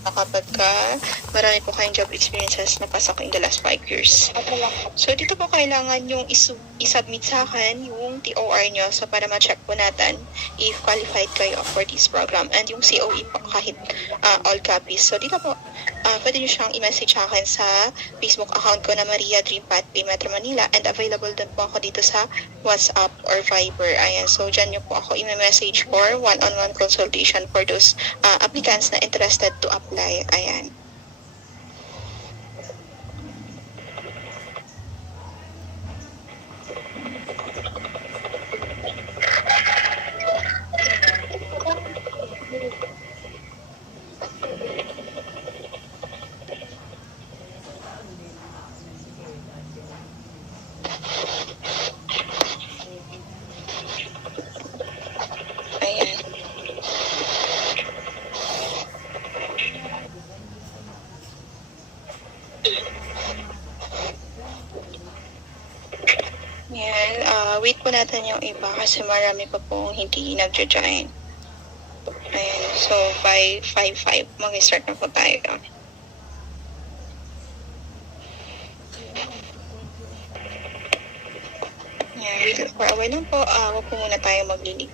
kapag marami po kayong job experiences na pasok in the last 5 years. So, dito po kailangan yung isubmit sa akin yung TOR nyo. So, para ma-check po natin if qualified kayo for this program. And yung COE po kahit all copies. So, dito po, pwede nyo siyang i-message sa akin sa Facebook account ko na Maria Dream Pathway Metro Manila. And available din po ako dito sa WhatsApp or Viber. Ayan. So, dyan nyo po ako i-message for one-on-one consultation for those applicants na interested to apply. Ayan. Wait po natin yung iba kasi marami pa pong hindi nag-join. Ayan, so by 5:05 mag-start na po tayo. Ayan, wait for a while lang po. Wag po muna tayo mag-leave.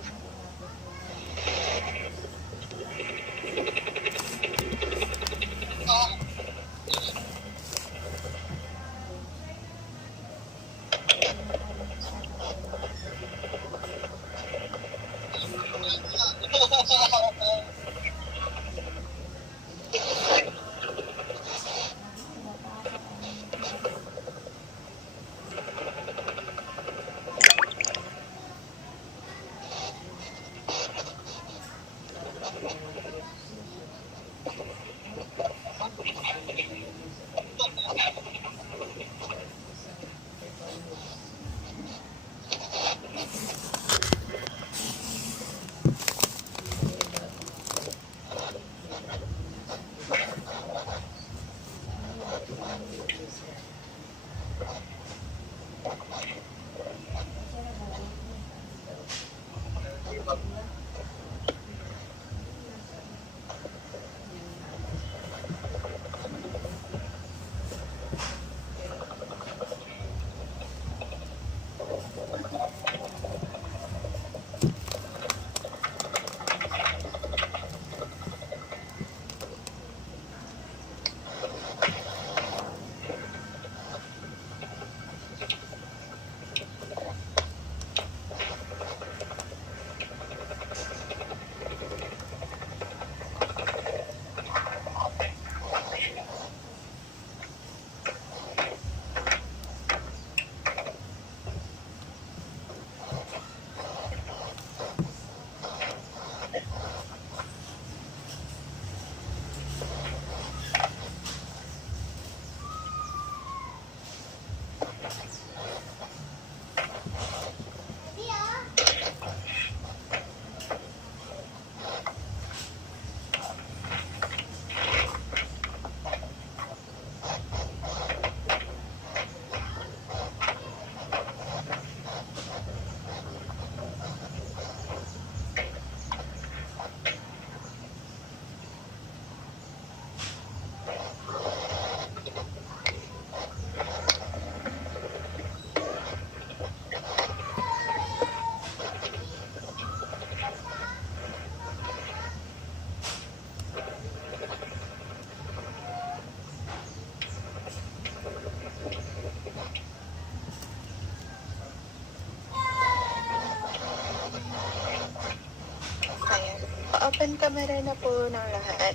Open camera na po ng lahat.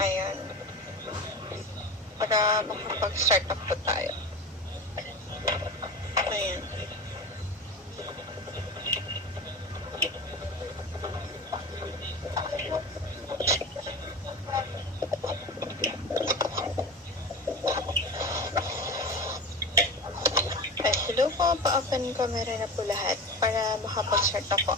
Ayan. Para makapag-start up po tayo. Ayan. Hello po, pa-open camera na po lahat para makapag-start na po.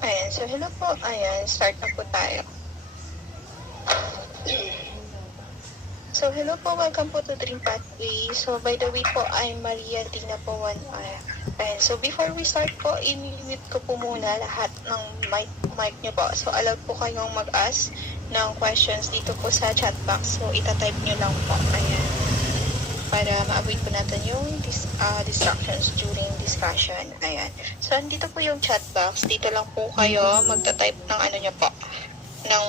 Ayan, so hello po. Ayan, start na po tayo. So hello po, welcome po to Dream Pathway. So by the way po, I'm Maria Dina po. Ayan, so before we start po, i-mute ko po muna lahat ng mic nyo po. So allowed po kayong mag-ask ng questions dito po sa chat box. So itatype nyo lang po. Ayan. Para ma-avoid po natin yung distractions during discussion. Ayan. So andito po yung chat box. Dito lang po kayo magta-type ng ano nyo po, ng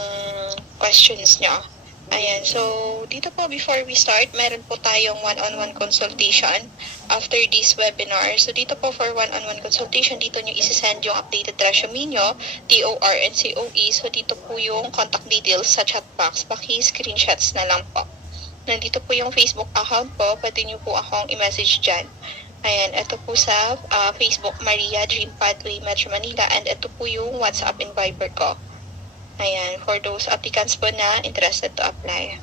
questions nyo. Ayan, so dito po before we start, meron po tayong one-on-one consultation after this webinar. So dito po for one-on-one consultation, dito nyo isi-send yung updated resume nyo, TOR and COE. So dito po yung contact details sa chat box. Paki-screenshots na lang po. Nandito po yung Facebook account po, pwede nyo po akong i-message dyan. Ayan, ito po sa Facebook Maria Dream Pathway Metro Manila, and ito po yung WhatsApp and Viber ko. Ayan, for those applicants po na interested to apply.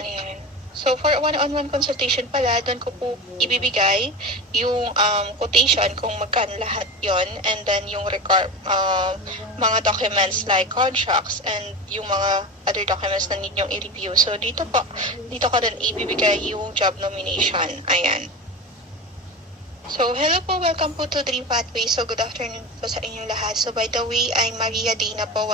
Ayan. So, for one-on-one consultation pala, doon ko po ibibigay yung quotation kung magkano lahat yon, and then yung mga documents like contracts and yung mga other documents na need nyong i-review. So, dito ko din ibibigay yung job nomination. Ayan. So, hello po, welcome po to Dream Pathway. So, good afternoon po sa inyong lahat. So, by the way, I'm Maria Dina po,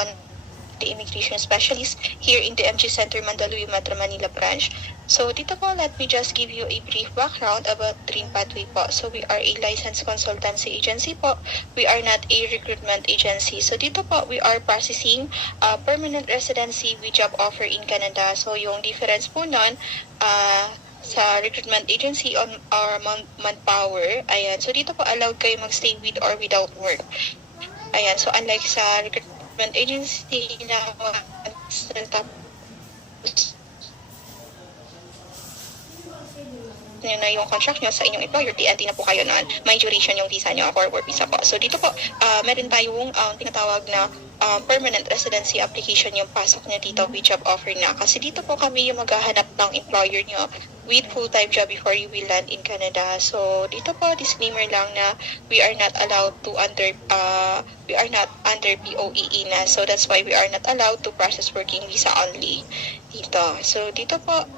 the immigration specialist here in the MG Center, Mandaluyong Metro Manila branch. So, dito po, let me just give you a brief background about Dream Pathway po. So, we are a licensed consultancy agency po. We are not a recruitment agency. So, dito po, we are processing permanent residency with job offer in Canada. So, yung difference po nun, sa recruitment agency on our manpower. Ayan. So, dito po allowed kayo magstay with or without work. Ayan. So, unlike sa recruitment agency na yun na yung contract nyo sa inyong employer, TNT na po kayo noon, may duration yung visa nyo for work visa po. So, dito po, meron tayong tinatawag na permanent residency application yung pasok nyo dito with job offer na. Kasi dito po kami yung maghahanap ng employer nyo with full-time job before you will land in Canada. So, dito po, disclaimer lang na we are not under POEE na. So, that's why we are not allowed to process working visa only dito. So, dito po,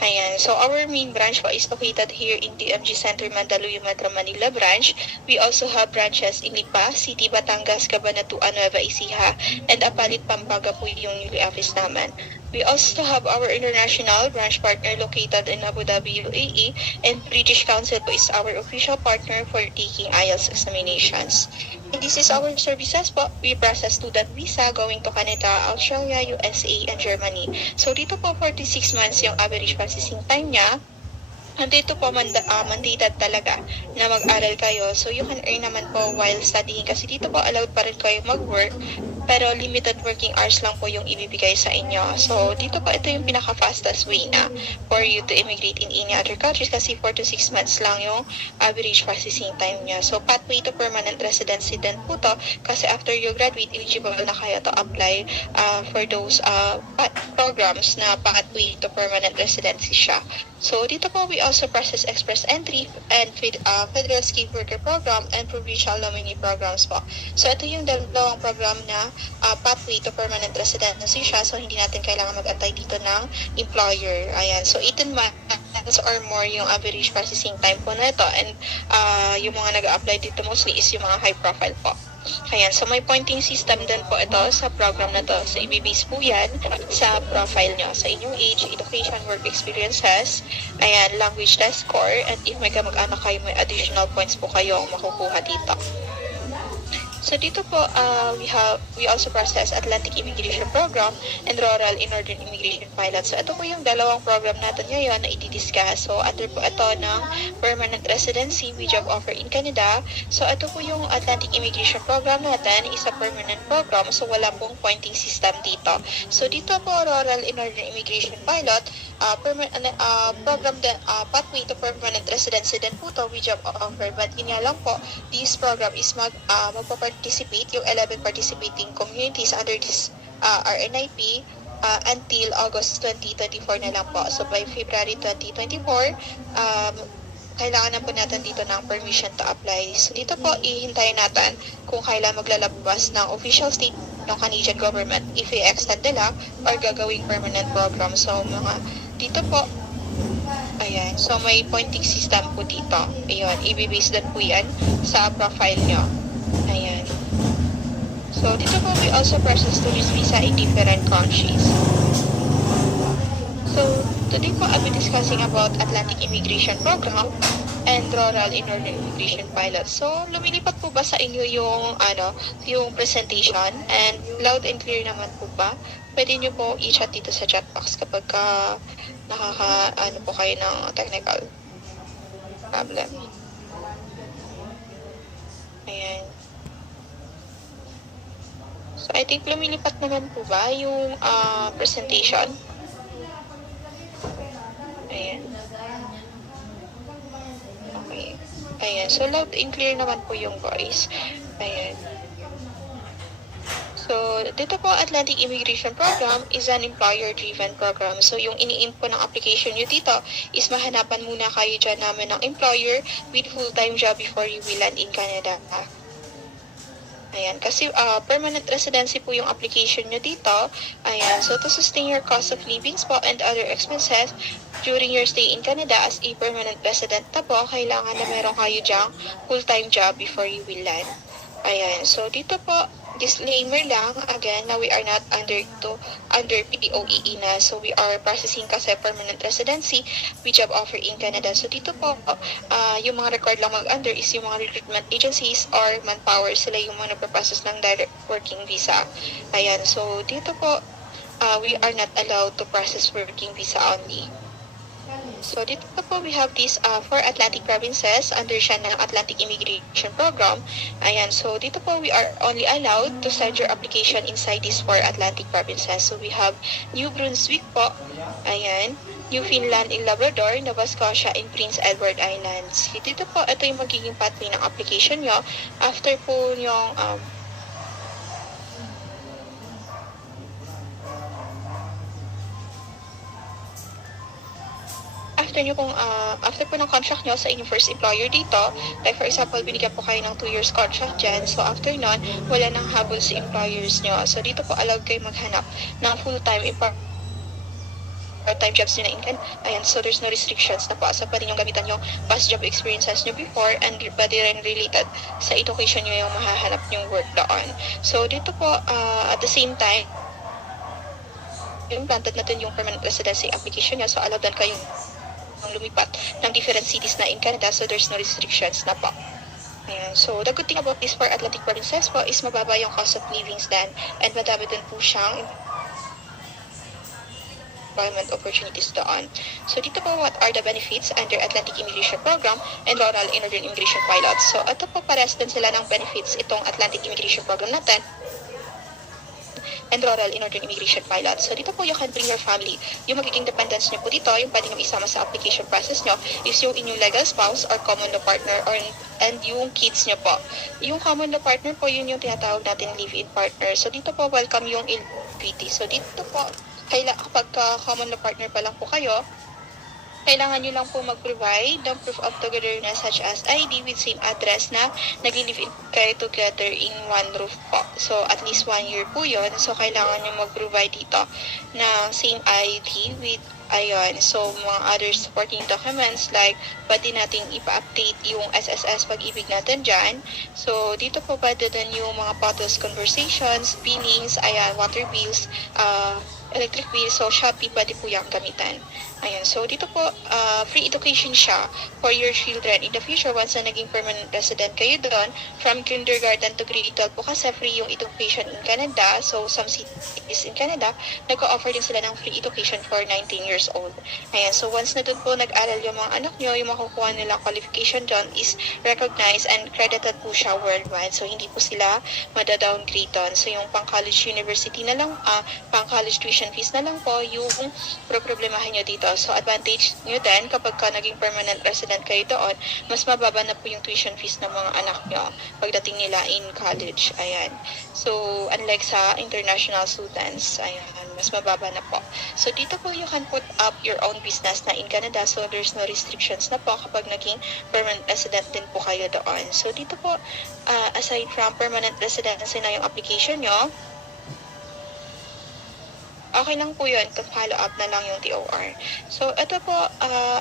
ayan. So, our main branch po is located here in the MG Center, Mandaluyong Metro Manila branch. We also have branches in Lipa, City, Batangas, Cabanatuan, Nueva Ecija, and Apalit, Pampanga po yung newly office naman. We also have our international branch partner located in Abu Dhabi, UAE, and British Council po is our official partner for taking IELTS examinations. And this is our services po. We process student visa going to Canada, Australia, USA, and Germany. So dito po 46 months yung average processing time niya. Dito po mandated talaga na mag-aral kayo. So you can earn naman po while studying kasi dito po allowed pa rin kayo mag-work, pero limited working hours lang po yung ibibigay sa inyo. So dito po ito yung pinaka-fastest way na for you to immigrate in any other countries kasi 4 to 6 months lang yung average processing time niya. So pathway to permanent residency din po to kasi after you graduate, eligible na kayo to apply for those programs na pathway to permanent residency siya. So dito po we also process express entry and federal skilled worker program and provincial nominee programs po. So ito yung dalawang program na pathway to permanent residency siya. So hindi natin kailangan mag-antay dito ng employer. Ayan. So 18 months or more yung average processing time po na ito. And yung mga nag-apply dito mostly is yung mga high profile po. Ayan, so may pointing system din po ito sa program na to. So, ibibase po yan sa profile nyo, sa inyong age, education, work experiences, ayan, language test score, and if may kamag-anak kayo, may additional points po kayo makukuha dito. So dito po, we also process Atlantic Immigration Program and Rural and Northern Immigration Pilot. So ito po yung dalawang program natin ngayon na i-discuss. So under po ito ng Permanent Residency with Job Offer in Canada. So ito po yung Atlantic Immigration Program natin, is a permanent program. So wala pong pointing system dito. So dito po, Rural and Northern Immigration Pilot, program din, pathway to permanent residency din po to with job offer. But yun nga lang po, this program is magpa-participate yung 11 participating communities under this RNIP until August 2024 na lang po. So by February 2024, kailangan na po natin dito ng permission to apply. So dito po, ihintayin natin kung kailan maglalabas ng official statement ng Canadian government if i-extend nila or gagawing permanent program. So mga dito po, ayan. So may pointing system po dito. Ayun, i-base din po yan sa profile nyo. Ayan. So dito po, we also process tourist visa in different countries. So, today po I'll be discussing about Atlantic Immigration Program and Rural in Northern Immigration Pilot. So, lumilipat po ba sa inyo yung presentation, and loud and clear naman po ba? Pwede nyo po i-chat dito sa chat box kapag po kayo ng technical problem. Ayan. So, I think lumilipat naman po ba yung presentation? Ayan. Okay. Ayan. So, loud and clear naman po yung voice. Ayan. So, dito po, Atlantic Immigration Program is an employer-driven program. So, yung ini-aim po ng application nyo dito is mahanapan muna kayo dyan namin ng employer with full-time job before you will land in Canada. Ayan, kasi permanent residency po yung application nyo dito. Ayan, so to sustain your cost of living po and other expenses during your stay in Canada as a permanent resident na po, kailangan na meron kayo dyang full-time job before you will land. Ayan, so dito po, disclaimer lang, again, na we are not under POEE na. So, we are processing kasi permanent residency with job offer in Canada. So, dito po, yung mga required lang mag-under is yung mga recruitment agencies or manpower. Sila yung mga nagpaprocess ng direct working visa. Ayan. So, dito po, we are not allowed to process working visa only. So, dito po, we have this for Atlantic provinces under siya ng Atlantic Immigration Program. Ayan, so dito po, we are only allowed to send your application inside these 4 Atlantic provinces. So, we have New Brunswick po, ayan, Newfoundland and Labrador, Nova Scotia, and Prince Edward Islands. Dito po, ito yung magiging pathway ng application nyo after po yung after po ng contract nyo sa inyong first employer dito, like for example, binigyan po kayo ng 2 years contract dyan, so after nun, wala nang habol sa employers nyo. So dito po, allowed kayo maghanap ng full-time part-time jobs nyo na income. Ayan, so there's no restrictions na po. So pwede nyo gamitan yung past job experiences nyo before and pwede rin related sa education nyo yung mahahanap yung work doon. So dito po, at the same time, yung planted natin yung permanent residency application nyo, so allowed din kayong lumipat ng different cities na in Canada, so there's no restrictions na po. Ayan. So, the good thing about this for Atlantic provinces po is mababa yung cost of living din and madami din po siyang employment opportunities doon. So, dito po, what are the benefits under Atlantic Immigration Program and Rural and Northern Immigration Pilot? So, ito po, parehas din sila ng benefits itong Atlantic Immigration Program natin and Rural in Northern Immigration Pilot. So, dito po, you can bring your family. Yung magiging dependents nyo po dito, yung pwede nyo isama sa application process nyo, is yung inyong legal spouse or common law partner and yung kids nyo po. Yung common law partner po, yun yung tinatawag natin live-in partner. So, dito po, welcome yung LPT. So, dito po, kapag common law partner pa lang po kayo, kailangan nyo lang po mag-provide ng proof of togetherness such as ID with same address na nagli-live-in kayo together in one roof po. So, at least 1 year po yun. So, kailangan nyo mag-provide dito ng same ID with so mga other supporting documents like pwede nating ipa-update yung SSS pag-ibig natin dyan. So, dito po pwede din yung mga photos, conversations, billings, water bills, electric bills, so Shopee pwede po yung gamitan. Ayan, so dito po, free education siya for your children in the future once na naging permanent resident kayo doon from kindergarten to grade 12 po kasi free yung education in Canada. So, some cities in Canada, nag-offer din sila ng free education for 19 years old. Ayan, so once na doon po nag-aral yung mga anak nyo, yung makukuha nilang qualification doon is recognized and credited po siya worldwide. So, hindi po sila mada-downgrade doon. So, yung pang-college university na lang, pang-college tuition tuition fees na lang po yung problemahin nyo dito. So, advantage nyo din kapag ka naging permanent resident kayo doon, mas mababa na po yung tuition fees ng mga anak nyo pagdating nila in college. Ayan. So, unlike sa international students, ayan, mas mababa na po. So, dito po you can put up your own business na in Canada. So, there's no restrictions na po kapag naging permanent resident din po kayo doon. So, dito po, aside from permanent residency na yung application nyo, okay lang po yun to follow up na lang yung TOR. So, ito po,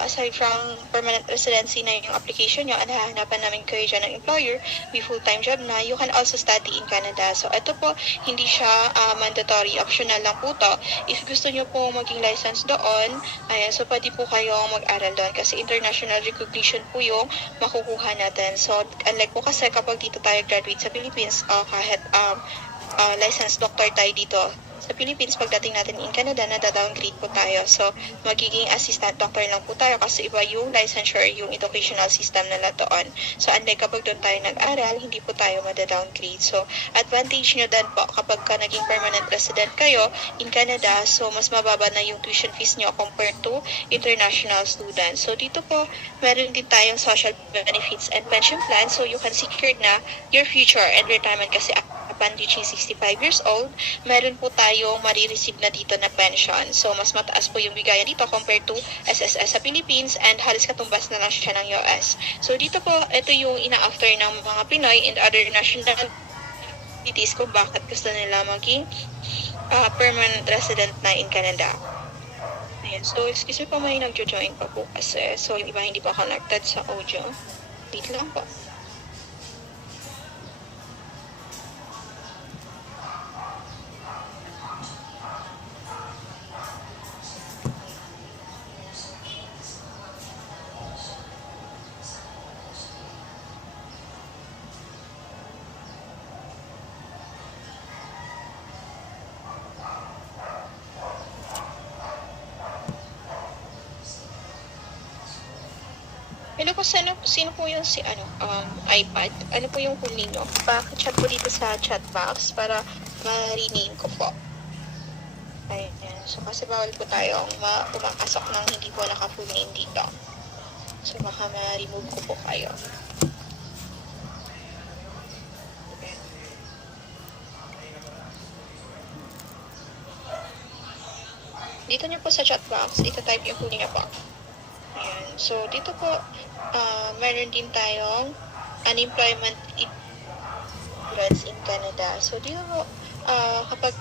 aside from permanent residency na yung application nyo, hahanapan namin kayo dyan ng employer, may full-time job na, you can also study in Canada. So, ito po, hindi siya mandatory, optional lang po to. If gusto nyo po maging license doon, ayan, so pwede po kayong mag-aral doon kasi international recognition po yung makukuha natin. So, unlike po kasi kapag dito tayo graduate sa Philippines, kahit licensed doctor tayo dito, sa Philippines, pagdating natin in Canada, nada-downgrade po tayo. So, magiging assistant doctor lang po tayo kasi iba yung licensure, yung educational system nila doon. So, unlike kapag doon tayo nag-aral, hindi po tayo mada-downgrade. So, advantage nyo din po kapag ka naging permanent resident kayo in Canada, so mas mababa na yung tuition fees nyo compared to international students. So, dito po, meron din tayong social benefits and pension plan. So, you can secure na your future and retirement kasi upon reaching 65 years old, meron po tayong marireceive na dito na pension. So, mas mataas po yung bigayan dito compared to SSS sa Philippines and halos katumbas na lang siya ng US. So, dito po, ito yung ina-after ng mga Pinoy and other nationalities kung bakit gusto nila maging permanent resident na in Canada. Ayan. So, excuse me po, may nagjo-join pa po kasi. So, yung iba hindi pa connected sa audio. Wait lang po. Hello po, sino po yung iPad? Ano po yung full name nyo? Chat po dito sa chat box para ma-rename ko po. Ayan. So, kasi bawal po tayong pumakasok ng hindi po naka-full name dito. So, baka ma-remove ko po kayo. Dito nyo po sa chat box, ito-type yung full name po. Ayan. So, dito po, meron din tayong unemployment insurance in Canada. So, dito po, kapag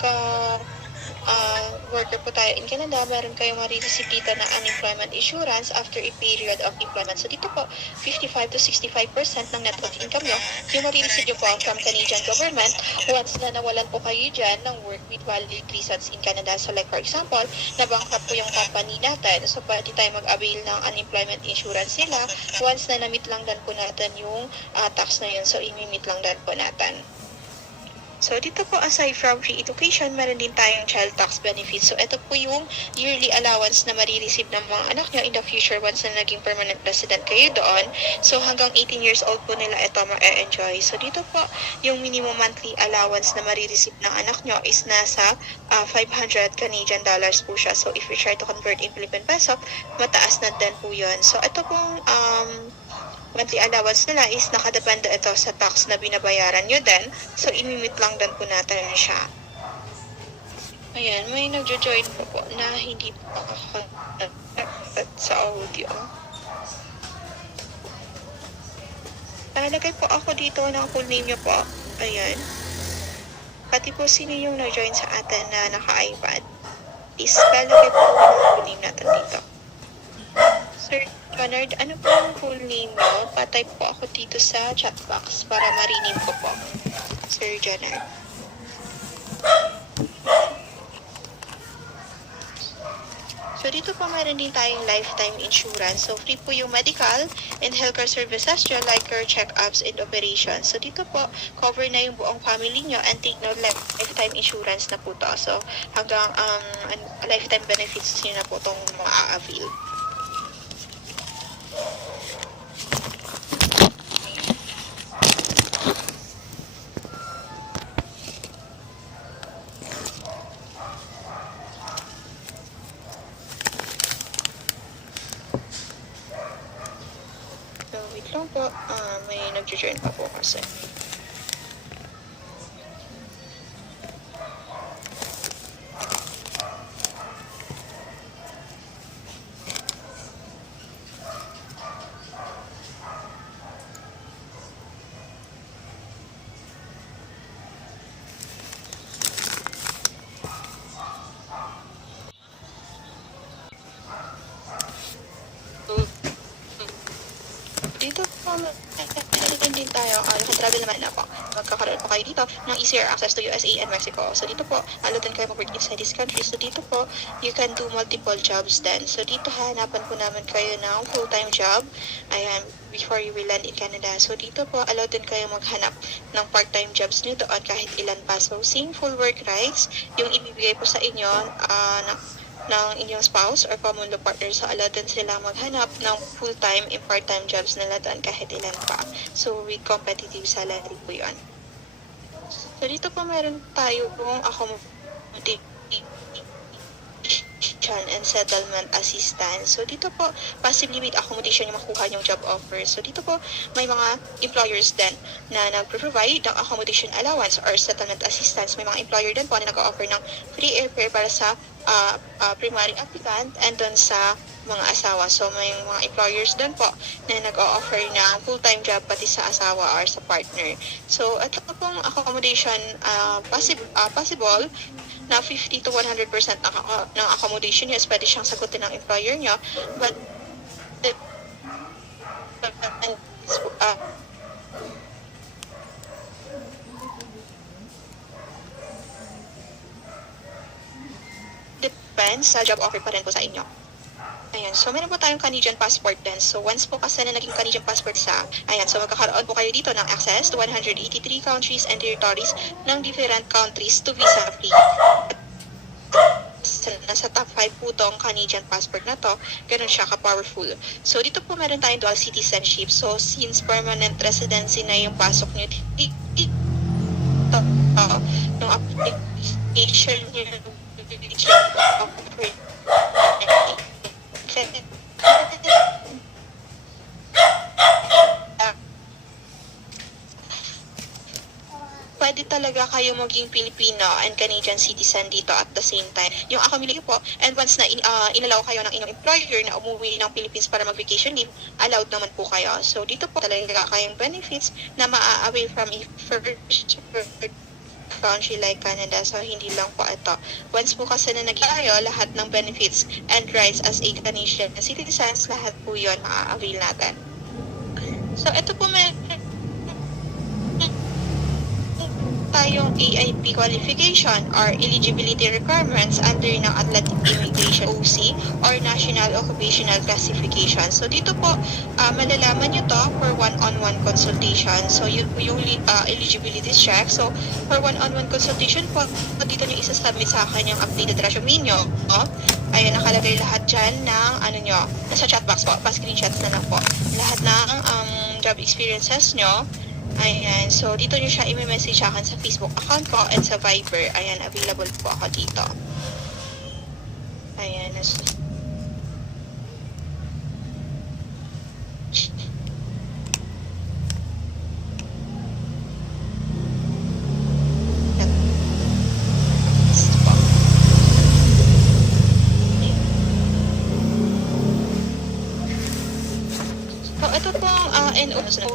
worker po tayo in Canada, meron kayong marireceive dito na unemployment insurance after a period of employment. So, dito po, 55 to 65% ng net worth income nyo, yung marireceive nyo po from Canadian government once na nawalan po kayo dyan ng work with valid reasons in Canada. So, like for example, nabankrupt po yung company natin. So, pwede tayo mag-avail ng unemployment insurance nila once na na-meet lang din po natin yung tax na yun. So, i-meet lang din po natin. So, dito po, aside from free education, meron din tayong child tax benefits. So, ito po yung yearly allowance na marireceive ng mga anak nyo in the future once na naging permanent resident kayo doon. So, hanggang 18 years old po nila ito ma-enjoy. So, dito po, yung minimum monthly allowance na marireceive ng anak nyo is nasa 500 Canadian dollars po siya. So, if you try to convert in Philippine peso, mataas na din po yun. So, ito pong monthly allowance nila is nakadepende ito sa tax na binabayaran nyo din. So, imimit lang din po natin siya. Ayan, may nagjo-join po na hindi po ako sa audio. Lagay po ako dito ng full name nyo po. Ayan. Pati po sino yung nag-join sa atin na naka-iPad. Is, lagay po ako ng full name natin dito. Sir Leonard, ano po ang full name mo? Patype po ako dito sa chat box para ma-rename ko po. Sir Leonard. So, dito po mayroon din tayong lifetime insurance. So, free po yung medical and healthcare services nyo like your check-ups and operations. So, dito po, cover na yung buong family nyo and take note, lifetime insurance na po to. So, hanggang lifetime benefits nyo na po itong ma-avail. lang po, may nag-join pa po kasi. Dito po, din tayo, nakatravel naman ako. Magkakaroon po kayo dito ng easier access to USA and Mexico. So dito po, alutan kayo mag-work inside this country. So dito po, you can do multiple jobs then. So dito hanapan po naman kayo ng full-time job. Ayan, before you will land in Canada. So dito po, allowed din kayo maghanap ng part-time jobs nyo doon kahit ilan pa. So same full work rights, yung ibibigay po sa inyo ng inyong spouse or common law partner. So allowed din silang maghanap ng full-time and part-time jobs nila doon kahit ilan pa. So with competitive salary po yun. So dito po meron tayo pong accommodation and settlement assistance. So dito po, possibly with accommodation yung makuha yung job offer. So dito po, may mga employers din na nag-provide ng accommodation allowance or settlement assistance. May mga employer din po na nag-offer ng free airfare para sa primary applicant and dun sa mga asawa. So may mga employers din po na nag-offer ng full-time job pati sa asawa or sa partner. So ito pong accommodation possible na 50 to 100% ng accommodation nyo, pwede siyang sagutin ng employer nyo. But depends sa job offer pa rin po sa inyo. Ayan, so meron po tayong Canadian passport din. So once po kasi na naging Canadian passport ayan, so magkakaroon po kayo dito ng access to 183 countries and territories ng different countries to visa free. Nasa top 5 po tong Canadian passport na to, ganun siya ka-powerful. So dito po meron tayong dual citizenship. So since permanent residency na yung pasok nyo dito, yung application nyo pwede talaga kayo maging Filipino and Canadian citizen dito at the same time. Yung ako miliki po, and once na inalaw kayo ng inyong employer na umuwi ng Philippines para mag-vacation leave, allowed naman po kayo. So dito po talaga kayong benefits na maa-away from a first country like Canada. So hindi lang po ito. Once po kasi na nag-iayo, lahat ng benefits and rights as a Canadian citizens, lahat po yun maa-avail natin. So ito po tayong AIP qualification or eligibility requirements under ng Atlantic Immigration OC or National Occupational Classification. So dito po, malalaman nyo to for one-on-one consultation. So yun po yung eligibility check. So for one-on-one consultation po, dito nyo isa-submit sa akin yung updated resume nyo. Ayan, nakalagay lahat dyan ng nasa chat box po, pa-screenshots na lang po. Lahat ng job experiences nyo. Ayan, so dito nyo siya i-message akin sa Facebook account ko and sa Viber. Ayan, available po ako dito. Ayan,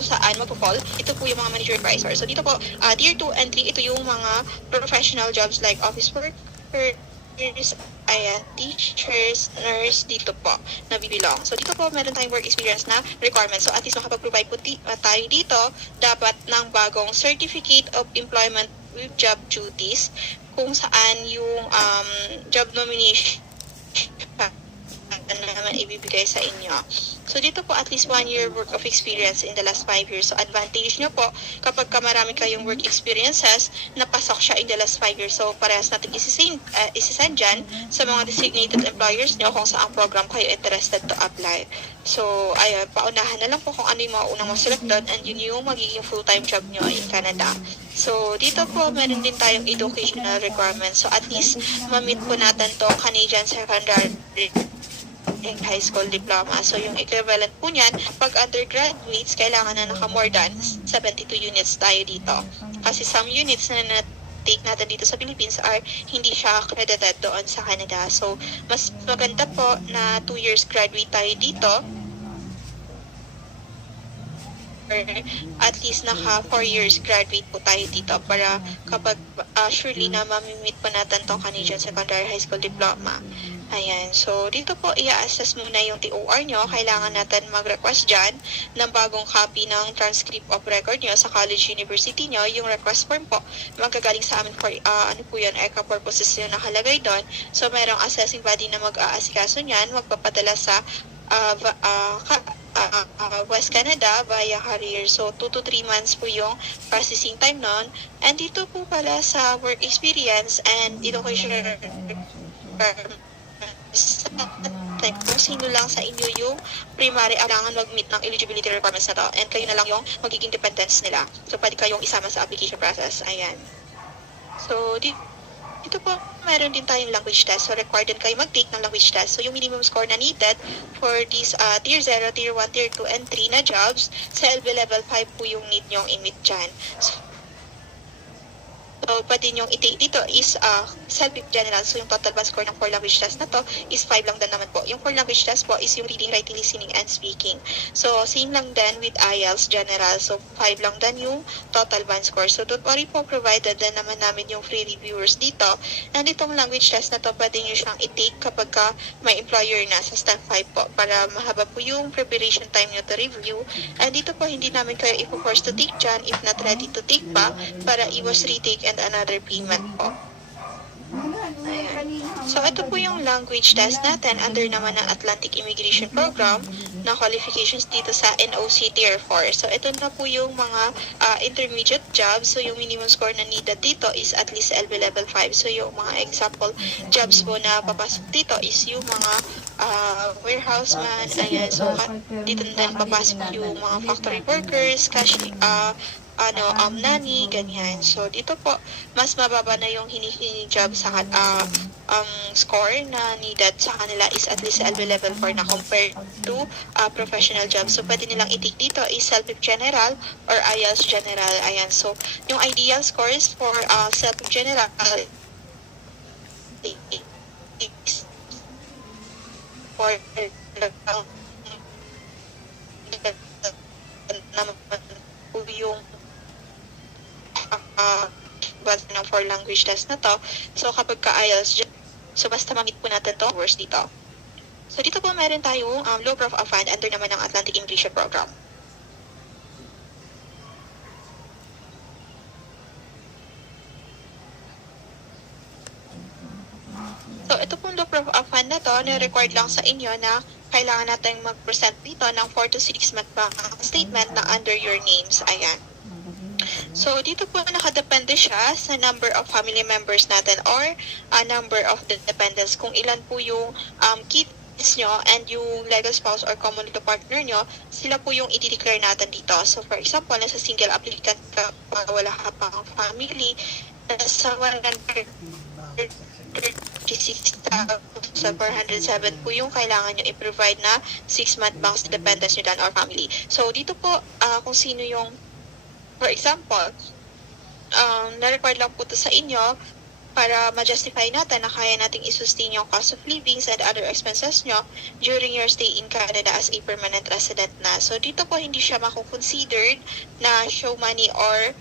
saan magpo-fall, ito po yung mga manager advisor. So dito po, tier 2 and 3, ito yung mga professional jobs like office workers, ayan, teachers, nurse, dito po, nabibilong. So dito po, meron tayong work experience na requirements. So at least makapag-provide po tayo dito, dapat ng bagong Certificate of Employment with Job Duties, kung saan yung job nomination naman ibibigay sa inyo. So dito po at least 1 year work of experience in the last 5 years. So advantage nyo po kapag marami kayong work experiences, napasok siya in the last 5 years. So parehas natin isisend dyan sa mga designated employers nyo kung saan program kayo interested to apply. So ayun, paunahan na lang po kung ano yung mga unang maselect doon and yun yung magiging full-time job nyo in Canada. So dito po meron din tayong educational requirements. So at least ma-meet po natin to Canadian secondary high school diploma. So, yung equivalent po niyan, pag undergraduates, kailangan na naka more than 72 units tayo dito. Kasi some units na take natin dito sa Philippines are hindi siya accredited doon sa Canada. So, mas maganda po na 2 years graduate tayo dito or at least naka 4 years graduate po tayo dito para kapag surely na mamimit po natin tong Canadian Secondary High School Diploma. Ayan. So, dito po i-assess muna yung TOR nyo. Kailangan natin mag-request dyan ng bagong copy ng transcript of record nyo sa college university nyo. Yung request form po, magagaling sa amin for, ano po yun, ECA purposes yung nakalagay doon. So, merong assessing body na mag-aasikaso nyan, magpapadala sa West Canada via carrier. So, 2 to 3 months po yung processing time nun. And dito po pala sa work experience and education kung sino lang sa inyo yung primary kailangan mag-meet ng eligibility requirements na to and kayo na lang yung magiging dependents nila. So, pwede kayong isama sa application process. Ayan. So, dito po, meron din tayong language test. So, required din kayo mag-take ng language test. So, yung minimum score na needed for these Tier 0, Tier 1, Tier 2, and 3 na jobs, sa LB Level 5 po yung need nyong i-meet dyan. So, pwede nyo i-take dito is self-general. So, yung total band score ng 4 language test na to is 5 lang din naman po. Yung 4 language test po is yung reading, writing, listening, and speaking. So, same lang din with IELTS general. So, 5 lang din yung total band score. So, don't worry po, provided din naman namin yung free reviewers dito. And itong language test na to, pwede nyo siyang i-take kapag ka may employer na sa step 5 po para mahaba po yung preparation time nyo to review. And dito po, hindi namin kayo ipo-force to take dyan if not ready to take pa para iwas retake and another payment po. Ayan. So, ito po yung language test natin under naman ng Atlantic Immigration Program na qualifications dito sa NOC Tier 4. So, ito na po yung mga intermediate jobs. So, yung minimum score na needed dito is at least LB Level 5. So, yung mga example jobs po na papasok dito is yung mga warehouse man. Ayan. So, dito din papasok yung mga factory workers, nanny, ganyan. So, dito po, mas mababa na yung hinihingi job sa ang score na needed sa kanila is at least LB Level 4 na compared to professional job. So, pwede nilang i-take dito is self-general or IELTS general. Ayan. So, yung ideal scores for self-general is for yung base ng 4 language test na to. So, kapag ka-IELTS, so basta ma-meet po natin to words dito. So, dito po meron tayong low profile fund under naman ng Atlantic Immigration Program. So, ito pong low profile fund na to, na-required lang sa inyo na kailangan natin mag-present dito ng 4 to 6 month bank statement na under your names. Ayan. So, dito po nakadepende siya sa number of family members natin or number of the dependents. Kung ilan po yung kids nyo and yung legal spouse or common law partner nyo, sila po yung i-declare natin dito. So, for example, nasa single applicant ka, wala ka pang family, nasa 136,407 po yung kailangan nyo i-provide na 6-month bank dependents nyo dan or family. So, dito po, kung sino yung for example, na-required lang po ito sa inyo para ma-justify natin na kaya nating i-sustain yung cost of living and other expenses nyo during your stay in Canada as a permanent resident na. So, dito po hindi siya mako-considered na show money or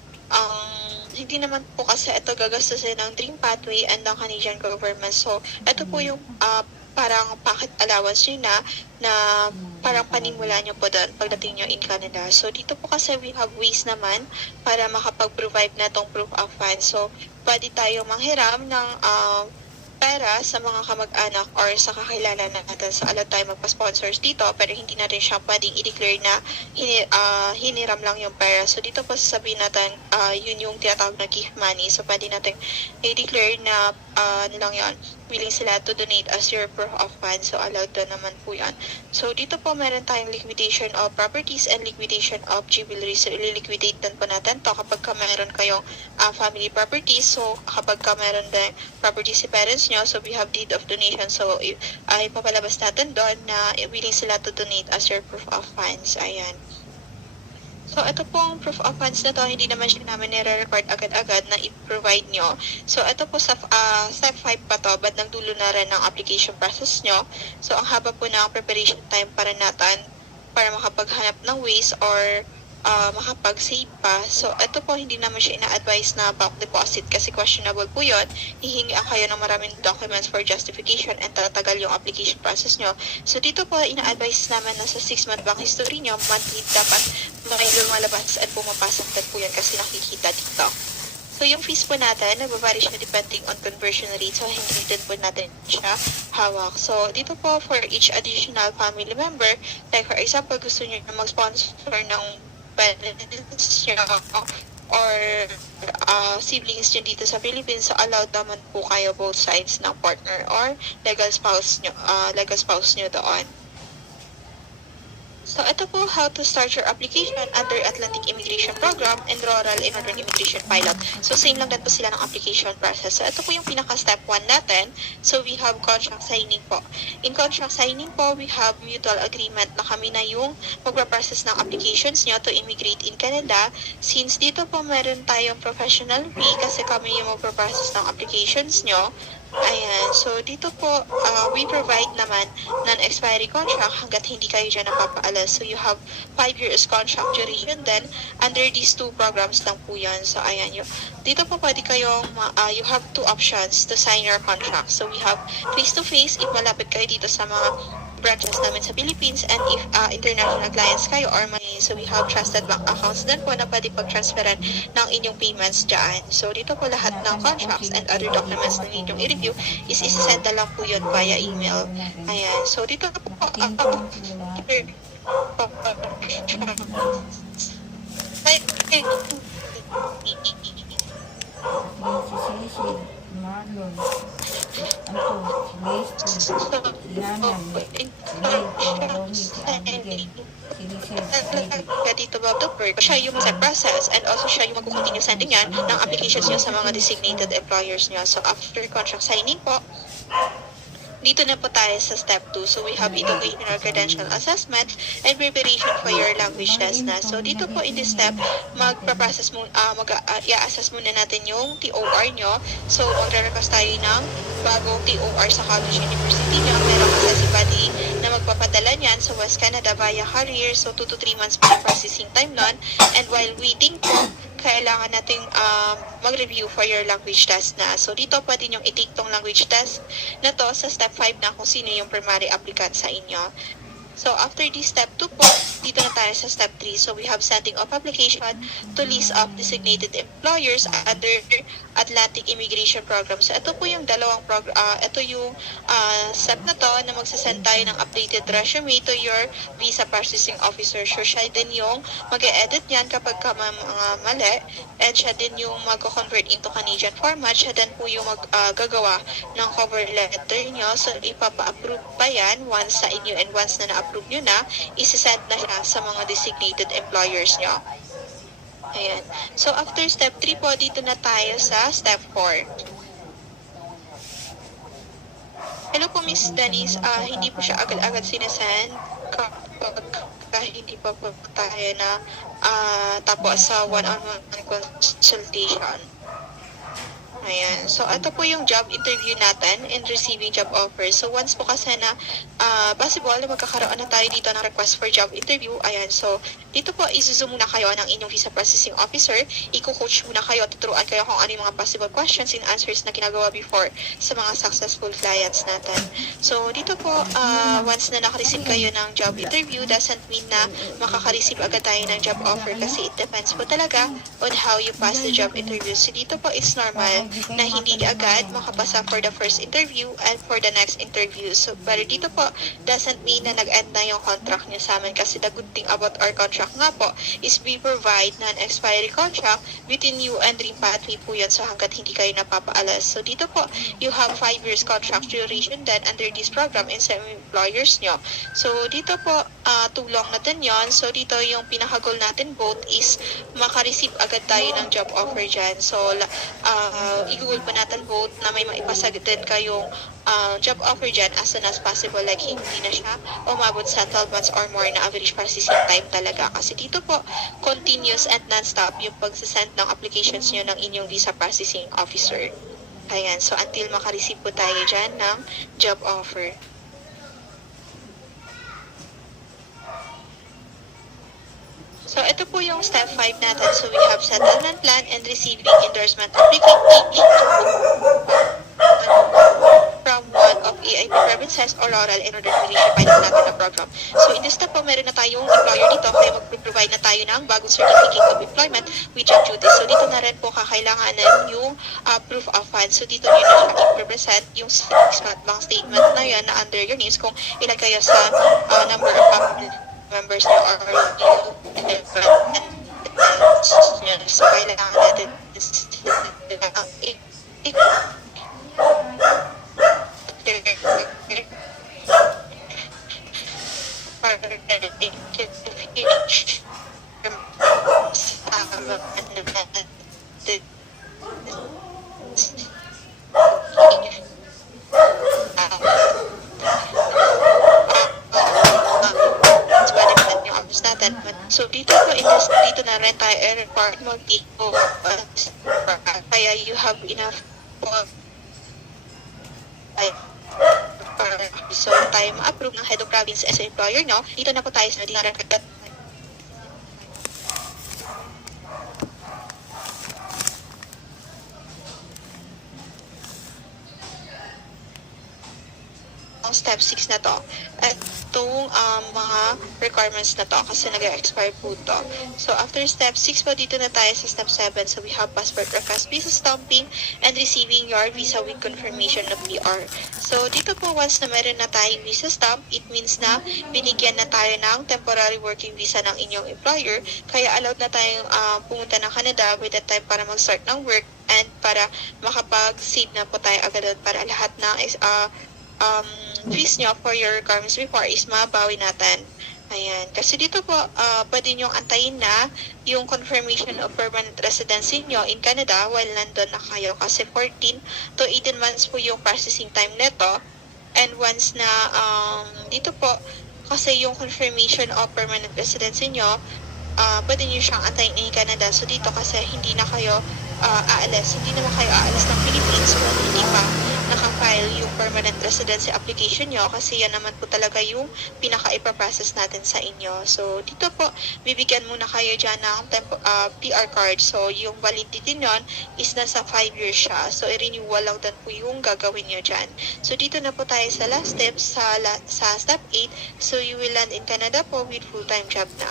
hindi naman po kasi ito gagastusin ng Dream Pathway and ng Canadian government. So, ito po yung parang pocket allowance nyo na parang panimula nyo po doon pagdating nyo in Canada. So, dito po kasi we have ways naman para makapag-provide na tong proof of funds. So, pwede tayo manghiram ng pera sa mga kamag-anak or sa kakilala natin. So, alam tayo magpa-sponsors dito pero hindi natin siya pwedeng i-declare na hiniram lang yung pera. So, dito po sasabihin natin yun yung tinatawag na gift money. So, pwede natin i-declare na ano lang yun, willing sila to donate as your proof of funds. So, allowed na naman po yan. So, dito po meron tayong liquidation of properties and liquidation of jewelry. So, ili-liquidate din po natin to kapag ka meron kayong family properties. So, kapag ka meron din property si parents nyo, so we have deed of donation. So, ay papalabas natin doon na willing sila to donate as your proof of funds. Ayan. So, ito pong proof of funds na to, hindi naman siya namin nire-record agad-agad na i-provide nyo. So, ito po sa step 5 pa to, but nagdulo na rin ng application process nyo. So, ang haba po ng preparation time para natin para makapaghanap ng ways or makapag-save pa. So, ito po, hindi naman siya ina-advise na bulk deposit kasi questionable po yun. Hihingian kayo ng maraming documents for justification and tatagal yung application process nyo. So, dito po, ina-advise naman na sa 6-month bank history nyo, monthly dapat may lumalabas at pumapasok din po yan kasi nakikita dito. So, yung fees po natin, nababari siya depending on conversion rate. So, hindi din po natin siya hawak. So, dito po, for each additional family member, like for example, gusto nyo na mag-sponsor ng parents nyo or siblings nyo dito sa Philippines, so allowed naman po kayo both sides ng partner or legal spouse nyo doon. So, ito po how to start your application under Atlantic Immigration Program and Rural and Northern Immigration Pilot. So, same lang din po sila ng application process. So, ito po yung pinaka-step 1 natin. So, we have contract signing po. In contract signing po, we have mutual agreement na kami na yung magpa-process ng applications nyo to immigrate in Canada. Since dito po meron tayong professional fee kasi kami yung magpa-process ng applications nyo. Ayan. So, dito po, we provide naman non-expiry contract hanggat hindi kayo dyan napapaalas. So, you have 5 years contract duration then under these 2 programs lang po yan. So, ayan. Dito po pwede kayong, you have 2 options to sign your contract. So, we have face-to-face if malapit kayo dito sa mga branches namin sa Philippines, and if international clients kayo or money, so we have trusted bank accounts din po na pwede pag-transferan ng inyong payments dyan. So, dito po lahat ng contracts and other documents na need yung i-review is isi-send na lang po yun via email. Ayan. So, dito po dito ba the work, siya yung sa process and also siya yung mag-continue sending yan ng applications nyo sa mga designated employers nyo. So, after contract signing po, dito na po tayo sa step 2. So, we have education or credential assessment and preparation for your language test na. So, dito po in this step, mag-process mo, i-assess muna natin yung TOR nyo. So, magre-request tayo ng bagong TOR sa college university nyo. Meron kasi body na magpapadala niyan sa West Canada via carrier. So, 2 to 3 months po yung processing time nun. And while waiting po, kailangan nating mag-review for your language test na. So, dito pwede nyo i-take tong language test na to sa step 5 na kung sino yung primary applicant sa inyo. So, after this step 2 po, dito na tayo sa step 3. So, we have sending of application to list of designated employers under Atlantic Immigration Program. So, ito po yung dalawang ito yung step na to na magsasend tayo ng updated resume to your visa processing officer. So, siya din yung mag-e-edit yan kapag ka mali, and siya din yung mag-convert into Canadian format. Siya din po yung gagawa ng cover letter nyo. So, ipapa-approve pa yan once sa inyo, and once na na-approve nyo na, isi-send na siya sa mga designated employers nyo. Ayan. So, after step 3 po, dito na tayo sa step 4. Hello po, Miss Denise. Hindi po siya agad-agad sinasend kapag hindi pa po tayo na tapos sa one-on-one consultation. Ayan. So, ito po yung job interview natin in receiving job offers. So, once po kasi na possible na magkakaroon na tayo dito ng request for job interview. Ayan. So, dito po, isuzoom muna kayo ng inyong visa processing officer. Iko-coach muna kayo, tuturuan kayo kung ano yung mga possible questions and answers na ginagawa before sa mga successful clients natin. So, dito po, once na nakareceive kayo ng job interview, doesn't mean na makaka-receive agad tayo ng job offer kasi it depends po talaga on how you pass the job interview. So, dito po, it's normal na hindi agad makapasa for the first interview and for the next interview. So, pero dito po, doesn't mean na nag-end na yung contract nyo sa amin kasi the good thing about our contract nga po is we provide non-expiry contract between you and Dream Pathway po yun. So, hanggat hindi kayo napapaalas. So, dito po, you have 5 years contract duration then under this program in sa employers nyo. So, dito po, tulong natin yon. So, dito yung pinaka-goal natin both is makareceive agad tayo ng job offer dyan. So, i-goal po natin both na may maipasagad din kayong job offer dyan as soon as possible. Like, hindi na siya umabot sa 12 months or more na average processing time talaga. Kasi dito po, continuous and non-stop yung pagsasend ng applications nyo ng inyong visa processing officer. Ayan. So, until makareceive po tayo dyan ng job offer. So, ito po yung step 5 natin. So, we have settlement plan and receiving endorsement application from one of EIP provinces or rural in order to verify natin ang program. So, in this step po, meron na tayong employer dito kaya mag-provide na tayo ng bagong certificate of employment with job duties. So, dito na rin po kakailanganan yung proof of funds. So, dito nyo na siya i-represent yung 6-month bank statement na yan na under your names kung ilan kayo sa number of family members nyo or yung so, kailangan natin so dito po dito na rin tayo required mag-eco kaya you have enough so tayo ma-approve ng head of province as employer nyo. Dito na po tayo sa dinara step 6 na to. Itong mga requirements na to kasi nag-expire po to. So, after step 6 po, dito na tayo sa step 7. So, we have passport request, visa stamping, and receiving your visa with confirmation of PR. So, dito po, once na meron na tayong visa stamp, it means na binigyan na tayo ng temporary working visa ng inyong employer. Kaya allowed na tayong pumunta ng Canada with that time para mag-start ng work and para makapag-save na po tayo agad para lahat ng fees nyo for your requirements before is mabawi natin. Ayan. Kasi dito po, pwede nyo antayin na yung confirmation of permanent residency nyo in Canada while nandun na kayo. Kasi 14 to 18 months po yung processing time neto. And once na dito po, kasi yung confirmation of permanent residency nyo, pwede nyo siyang antayin in Canada. So dito kasi hindi na kayo aalis. Hindi naman kayo aalis ng Philippines kung hindi pa naka-file yung permanent residency application nyo kasi yan naman po talaga yung pinaka-ipaprocess natin sa inyo. So, dito po, bibigyan muna kayo dyan ng PR card. So, yung validity nun is nasa 5 years siya. So, i-renewal lang din po yung gagawin nyo dyan. So, dito na po tayo sa last step, sa step 8. So, you will land in Canada po with full-time job na.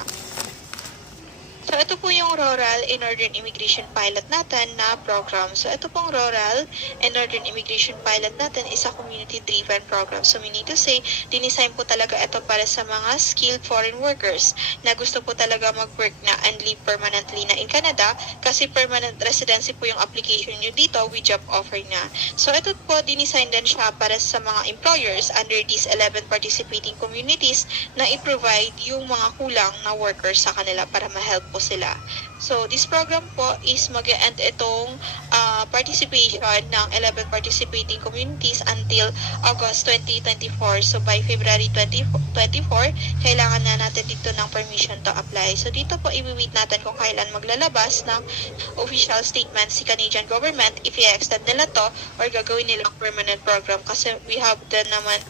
So, ito po yung Rural and Northern Immigration Pilot natin na program. So, ito pong Rural and Northern Immigration Pilot natin is a community-driven program. So, meaning to say, dinisign po talaga ito para sa mga skilled foreign workers na gusto po talaga mag-work na and live permanently na in Canada kasi permanent residency po yung application nyo dito with job offer na. So, ito po, dinisign din siya para sa mga employers under these 11 participating communities na i-provide yung mga kulang na workers sa kanila para ma-help po sila. So, this program po is mag-end itong participation ng 11 participating communities until August 2024. So, by February 2024, kailangan na natin dito ng permission to apply. So, dito po i-wait natin kung kailan maglalabas ng official statement si Canadian government if i-extend nila to or gagawin nilang permanent program kasi we have done naman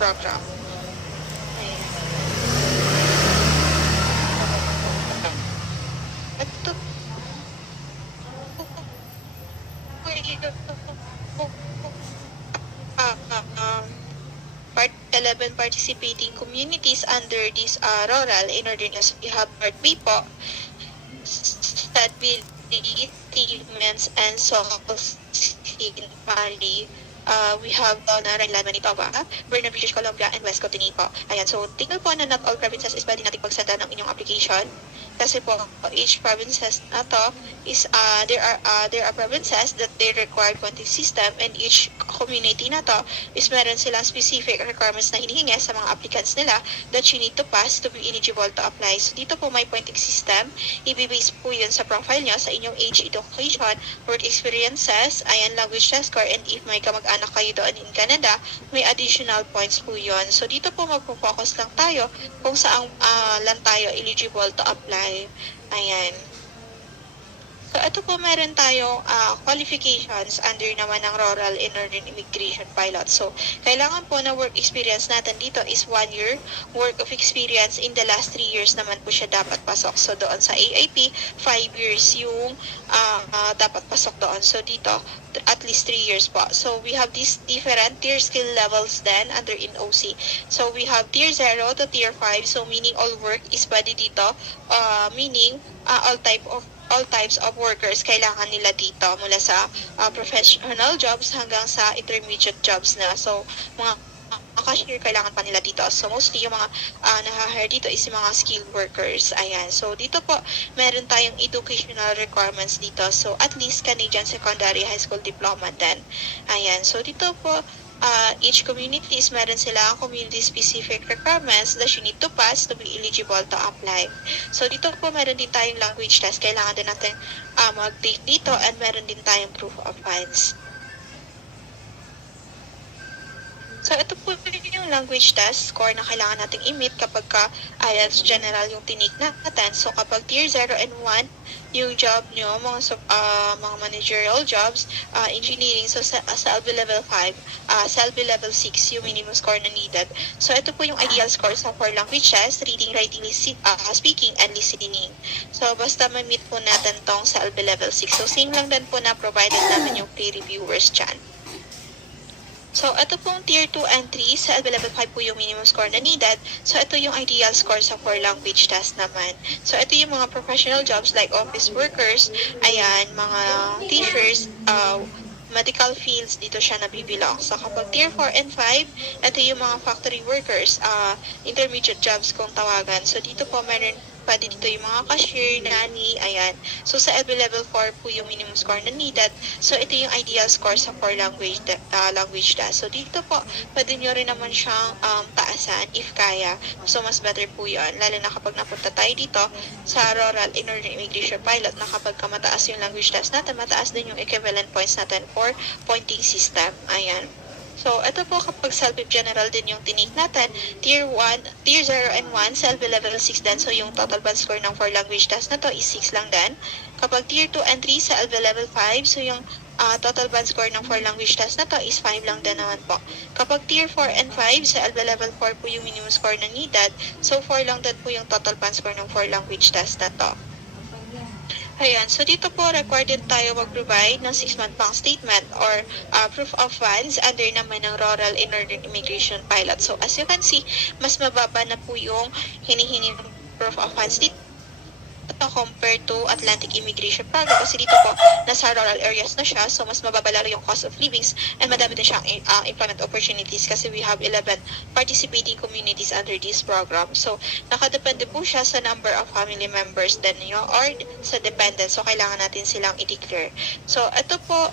program. Ayan. Ito Part 11 participating communities under this rural in order na we have Part B po, stability, treatments, and in Mali. We have Narayan, Manitoba, Bernal, British Columbia, and West Cotainipo. Ayan, so tingnan po na not all provinces is pwede natin pagsenda ng inyong application. Kasi po, each provinces na to is, there are provinces that they require pointing system, and each community na to is meron silang specific requirements na hinihingi sa mga applicants nila that you need to pass to be eligible to apply. So dito po may pointing system, i-base po yun sa profile nyo, sa inyong age, education, work experiences, ayan, language test score, and if may kamag-anak kayo doon in Canada, may additional points po yun. So dito po magpo-focus lang tayo kung saan lang tayo eligible to apply. Ayan. So, ito po meron tayong qualifications under naman ng Rural and Northern Immigration Pilot. So, kailangan po na work experience natin dito is 1 year. Work of experience in the last 3 years naman po siya dapat pasok. So, doon sa AIP, 5 years yung dapat pasok doon. So, dito, at least 3 years po. So, we have these different tier skill levels then under in OC. So, we have tier 0 to tier 5. So, meaning all work is pwede dito. Meaning, all types of workers kailangan nila dito mula sa professional jobs hanggang sa intermediate jobs na. So, mga cashier kailangan pa nila dito. So, mostly yung mga na-hire dito is yung mga skilled workers. Ayan. So, dito po, meron tayong educational requirements dito. So, at least Canadian Secondary High School Diploma din. Ayan. So, dito po, each community is meron sila community-specific requirements that you need to pass to be eligible to apply. So, dito po meron din tayong language test. Kailangan din natin mag-take dito, and meron din tayong proof of funds. So, ito po yung language test score na kailangan nating i-meet kapag IELTS General yung tinig natin. So, kapag tier 0 and 1, yung job nyo, mga managerial jobs, engineering, so sa LB level 5, sa LB level 6, yung minimum score na needed. So, ito po yung ideal score sa 4 language test, reading, writing, speaking, and listening. So, basta ma-meet po natin tong sa LB level 6. So, same lang din po na provided namin yung pre-reviewers dyan. So, ito pong tier 2 and 3, sa LB level 5 po yung minimum score na needed. So, ito yung ideal score sa 4 language test naman. So, ito yung mga professional jobs like office workers, ayan, mga teachers, medical fields, dito siya nabibilong. So, kapag tier 4 and 5, ito yung mga factory workers, intermediate jobs kung tawagan. So, dito po meron pwede dito yung mga cashier, nanny, ayan. So, sa LB level 4 po yung minimum score na needed. So, ito yung ideal score sa 4 language test. So, dito po, pwede nyo rin naman siyang taasan if kaya. So, mas better po yun. Lalo na kapag napunta tayo dito sa Rural and Northern Immigration Pilot, na kapag mataas yung language test natin, mataas din yung equivalent points natin for pointing system. Ayan. So, ito po kapag self-if general din yung tinig natin, tier 0 and 1, self-if level 6 din. So, yung total band score ng 4 language test na to is 6 lang din. Kapag tier 2 and 3, self-if level 5, so yung total band score ng 4 language test na to is 5 lang din naman po. Kapag tier 4 and 5, sa LB level 4 po yung minimum score na needed. So, 4 lang din po yung total band score ng 4 language test na to. Ayan, so dito po required din tayo mag-provide ng 6-month bank statement or proof of funds under naman ng Rural and Northern Immigration Pilot. So as you can see, mas mababa na po yung hinihingi proof of funds dito compared to Atlantic Immigration Program, kasi dito po nasa rural areas na siya, so mas mababa lalo yung cost of livings, and madami din siyang employment opportunities kasi we have 11 participating communities under this program. So nakadepende po siya sa number of family members din niyo or sa dependents, so kailangan natin silang i-declare. So ito po,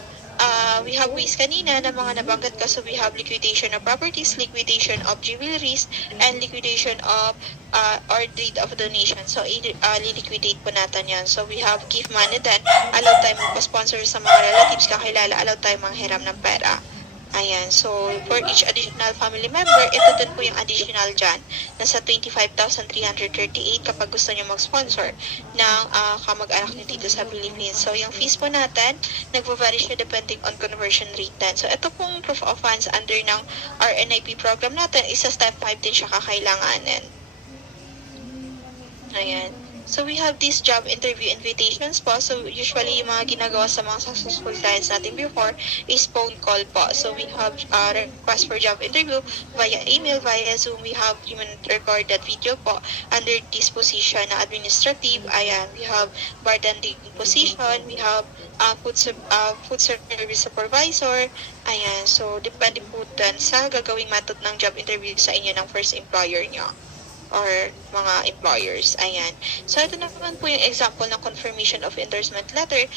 we have ways kanina na mga nabanggit ko. So we have liquidation of properties, liquidation of jewelries, and liquidation of or deed of donation. So i-liquidate po natin yan. So we have gift money then, allow tayo magpa-sponsor sa mga relatives, kakilala, allow tayo manghiram ng pera. Ayan. Ayan, so for each additional family member, ito din po yung additional dyan. Nasa 25,338 kapag gusto nyo mag-sponsor ng kamag-anak nyo dito sa Philippines. So yung fees po natin, nagvo-vary siya depending on conversion rate din. So ito pong proof of funds under ng RNIP program natin, isa step 5 din siya kakailanganin. Ayan. So we have these job interview invitations po. So usually yung mga ginagawa sa mga successful clients natin before is phone call po. So we have request for job interview via email, via Zoom. We have human recorded video po under this position na administrative. Ayan, we have bartending position. We have food service supervisor. Ayan, so depende po dun sa gagawing method ng job interview sa inyo ng first employer nyo or mga employers. Ayan. So, ito naman po yung example ng confirmation of endorsement letter.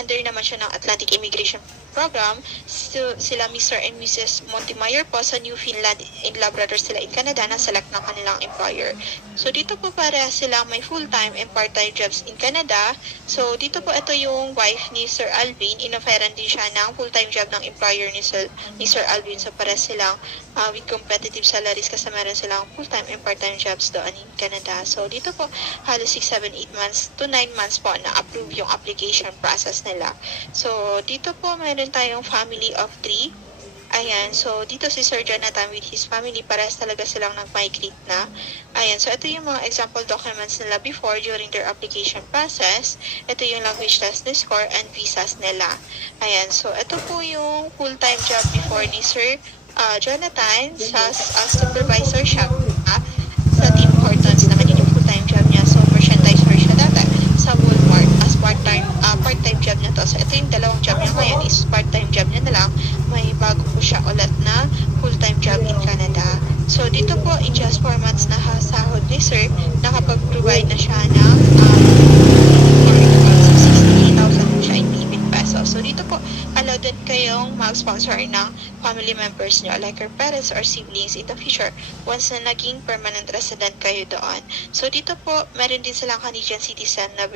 Under naman siya ng Atlantic Immigration Program. So, sila Mr. and Mrs. Montemeyer po sa Newfoundland and Labrador sila in Canada na select ng kanilang employer. So, dito po para silang may full-time and part-time jobs in Canada. So, dito po ito yung wife ni Sir Alvin. Inoferan din siya ng full-time job ng employer ni Sir Alvin. So, para silang with competitive salaries kasi meron silang full-time and part-time jobs doon in Canada. So, dito po, halos 6, 7, 8 months to 9 months po na approve yung application process nila. So, dito po, meron tayong family of 3. Ayan, so, dito si Sir Jonathan with his family, parehas talaga silang nag-migrate na. Ayan, so, ito yung mga example documents nila before during their application process. Ito yung language test score and visas nila. Ayan, so, ito po yung full-time job before ni Sir Jonathan sa supervisor siya sa Tim Hortons naman yung full-time job niya. So, merchandiser siya dati sa Walmart as part-time job niya to. So, ito yung dalawang job niya ngayon is part-time job niya na lang. May bago po siya ulit na full-time job in Canada. So, dito po in just 4 months na sahod ni Sir, nakapag-provide na siya ng 68,000 po siya in Philippine peso. So, dito po, allow din kayong mag-sponsor ng family members nyo like your parents or siblings in the future once na naging permanent resident kayo doon. So, dito po, meron din silang Canadian citizen na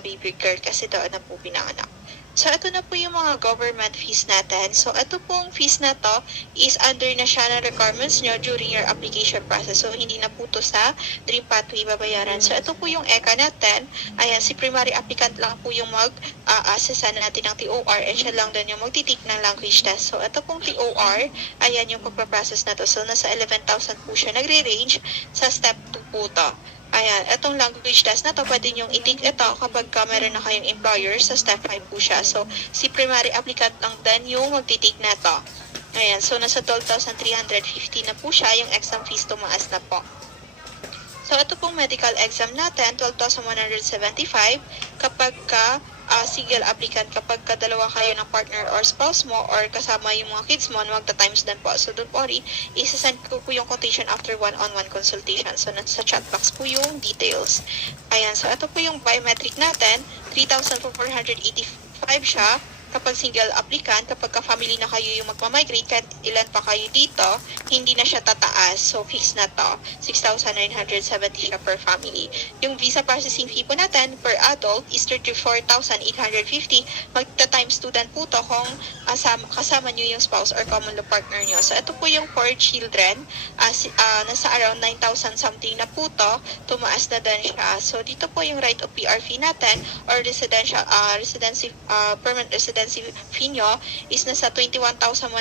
baby girl kasi doon na po pinanganak. So, ito na po yung mga government fees natin. So, ito pong fees na to is under na siya ng requirements nyo during your application process. So, hindi na po to sa Dream Pathway babayaran. So, ito po yung ECA natin. Ayan, si primary applicant lang po yung mag-assessan natin ng TOR and siya lang din yung magtitik ng language test. So, ito pong TOR, ayan yung pagpaprocess na to. So, nasa 11,000 po siya nagre-range sa step 2 po to. Ayan, itong language test na to, pwede nyong itik ito kapag meron na kayong employer sa step 5 po siya. So, si primary applicant lang din yung magtitik na to. Ayan, so nasa 12,350 na po siya, yung exam fees tumaas na po. So, ito pong medical exam natin, 12,175 kapag single applicant, kapag dalawa kayo ng partner or spouse mo or kasama yung mga kids mo, magta-times din po. So, don't worry, isasend ko po yung quotation after one-on-one consultation. So, nasa chat box po yung details. Ayan, so ito po yung biometric natin, 3,485 siya. Kapag single applicant, kapag ka-family na kayo yung magmamigrate, kahit ilan pa kayo dito, hindi na siya tataas. So, fixed na to. 6,970 siya per family. Yung visa processing fee po natin per adult is 34,850. Magta-time student po to kung kasama nyo yung spouse or common law partner nyo. So, ito po yung for children. Nasa around 9,000 something na po to. Tumaas na din siya. So, dito po yung right of PR fee natin or permanent residency fee nyo is nasa 21,115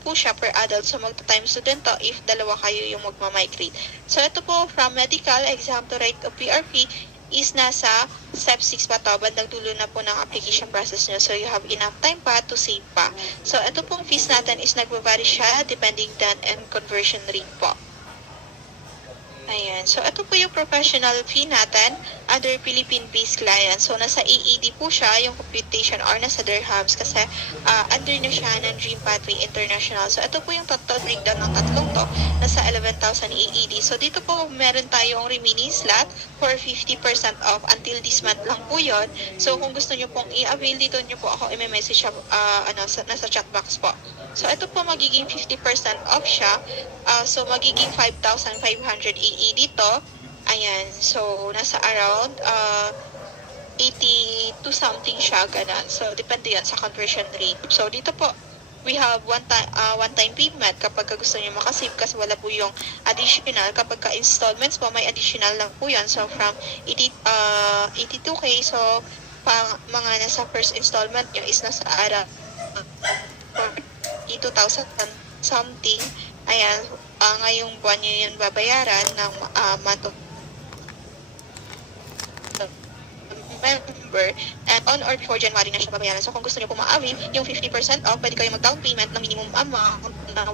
po siya per adult. So, magta-time student to if dalawa kayo yung magmamigrate. So, ito po from medical exam to right of PRP is nasa step 6 pa to. Bandang dulo na po ng application process nyo. So, you have enough time pa to save pa. So, ito pong fees natin is nagvary siya depending on and conversion rate po. Ayan. So, ito po yung professional fee natin under Philippine-based client. So, nasa AED po siya, yung computation or nasa dirhams kasi under na siya ng Dream Pathway International. So, ito po yung total breakdown ng tatlong to. Nasa 11,000 AED. So, dito po meron tayong remaining slot for 50% off until this month lang po yun. So, kung gusto nyo pong i-avail, dito nyo po ako i-message siya, nasa chat box po. So, ito po magiging 50% off siya. So, magiging 5,500 AED dito. Ayan. So, nasa around 80 to something siya, ganun. So, depende yan sa conversion rate. So, dito po, we have one-time payment kapag gusto niyo makasave kasi wala po yung additional. Kapag installments po, may additional lang po yan. So, from 82K, so, mga nasa first installment nyo is nasa around 42,000 something. Ayan, ngayong buwan nyo yun babayaran ng month of November, and on or before January na siya babayaran. So kung gusto niyo po ma-avail yung 50% off, pwede kayo mag-down payment ng minimum amount na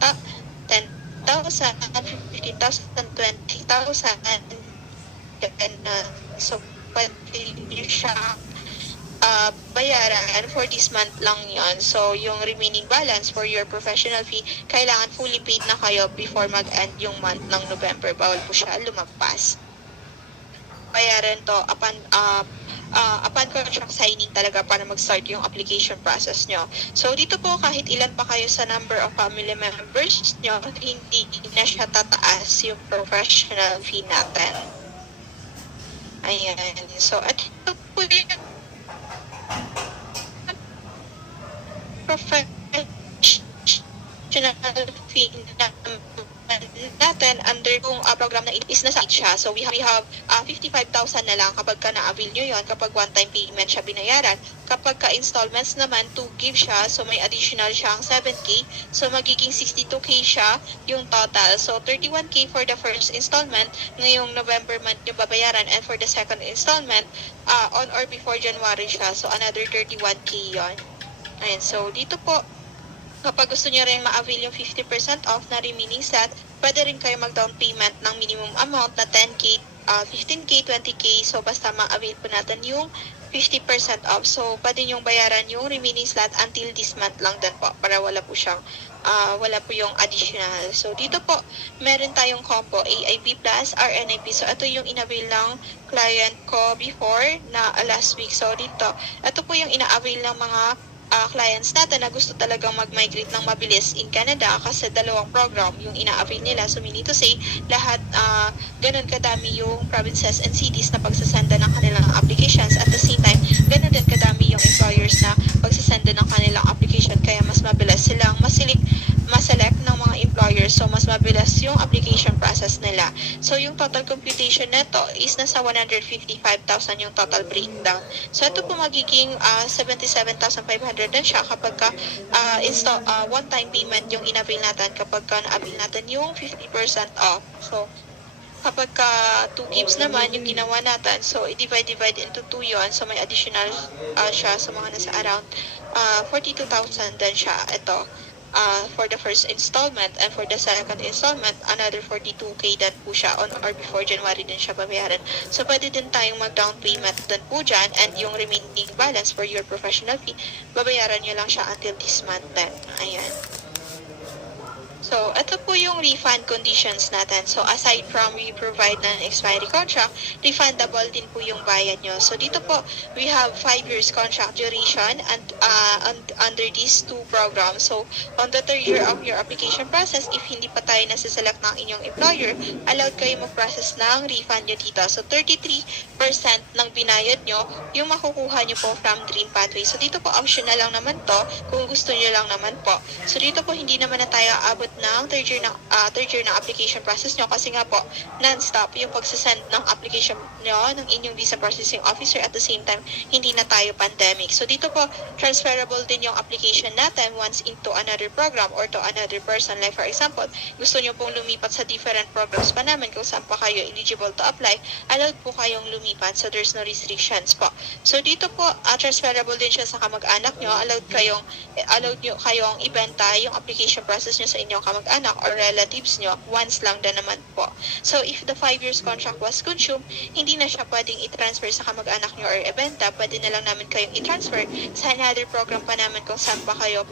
10,000, 15,000, 20,000. So pwede niyo siya bayaran for this month lang yon. So, yung remaining balance for your professional fee, kailangan fully paid na kayo before mag-end yung month ng November. Bawal po siya lumagpas. Bayaran to upon contract signing talaga para mag-start yung application process nyo. So, dito po kahit ilan pa kayo sa number of family members nyo, hindi na siya tataas yung professional fee natin. Ayan. So, at ito po yung professional fee natin under yung program na is nasa siya. So we have 55,000 na lang kapag ka na-avail nyo yon, kapag one-time payment siya binayaran. Kapag ka-installments naman, 2 give siya, so may additional siyang 7K, so magiging 62K siya yung total. So 31K for the first installment, ngayong November month yung babayaran, and for the second installment, on or before January siya, so another 31K yon. Ayan, so dito po, kapag gusto nyo rin ma-avail yung 50% off na remaining slot, pwede rin kayo mag-down payment ng minimum amount na 10K, 15K, 20K. So, basta ma-avail po natin yung 50% off. So, pwede nyong bayaran yung remaining slot until this month lang din po para wala po yung additional. So, dito po, meron tayong combo AIP plus RNIP. So, ito yung in-avail ng client ko before na last week. So, dito, ito po yung ina-avail ng mga clients natin na gusto talagang mag-migrate ng mabilis in Canada kasi dalawang program yung ina-avail nila. So, meaning to say, lahat ganun kadami yung provinces and cities na pagsasenda ng kanilang applications. At the same time, ganun din kadami yung employers na pagsasenda ng kanilang application. Kaya mas mabilis silang maselect ng mga employers. So, mas mabilis yung application process nila. So, yung total computation nito is nasa 155,000 yung total breakdown. So, ito po magiging 77,500 din siya kapag ka one-time payment yung in-avail natin kapag ka na-avail natin yung 50% off. So, kapag ka 2 gives naman yung ginawa natin, so i-divide into 2 yon. So, may additional siya sa mga nasa around 42,000 din siya. Ito. For the first installment, and for the second installment, another 42K din po siya, on or before January din siya babayaran. So, pwede din tayong mag-down payment din po dyan, and yung remaining balance for your professional fee, babayaran nyo lang siya until this month din. Ayan. So, ito po yung refund conditions natin. So, aside from we provide an expiry contract, refundable din po yung bayad nyo. So, dito po, we have 5 years contract duration and under these two programs. So, on the 3rd year of your application process, if hindi pa tayo nasiselect ng inyong employer, allowed kayo mag-process ng refund nyo dito. So, 33% ng binayad nyo, yung makukuha nyo po from Dream Pathway. So, dito po, optional lang naman to, kung gusto nyo lang naman po. So, dito po, hindi naman na tayo abot ng third year na application process nyo kasi nga po non-stop yung pagsasend ng application nyo ng inyong visa processing officer, at the same time hindi na tayo pandemic. So dito po transferable din yung application natin once into another program or to another person. Like for example, gusto nyo pong lumipat sa different programs pa namin kung saan pa kayo eligible to apply, allowed po kayong lumipat, so there's no restrictions po. So dito po transferable din siya sa kamag-anak nyo, allowed nyo kayong ibenta yung application process nyo sa inyong kamag-anak or relatives nyo once lang din naman po. So, if the 5 years contract was consumed, hindi na siya pwedeng i-transfer sa kamag-anak nyo or ibenta. Pwede na lang namin kayong i-transfer sa another program pa namin kung saan pa kayo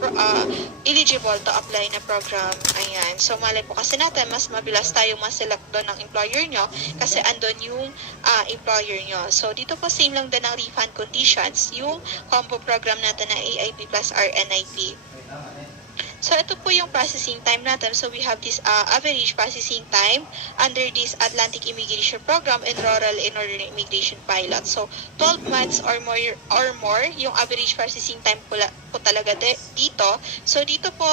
eligible to apply na program. Ayan. So, malay po kasi natin, mas mabilas tayong maselect doon ng employer nyo kasi andon yung employer nyo. So, dito po same lang din ang refund conditions, yung combo program natin na AIP plus RNIP. So, ito po yung processing time natin. So, we have this average processing time under this Atlantic Immigration Program and Rural and Northern Immigration Pilot. So, 12 months or more yung average processing time po po talaga dito. So dito po,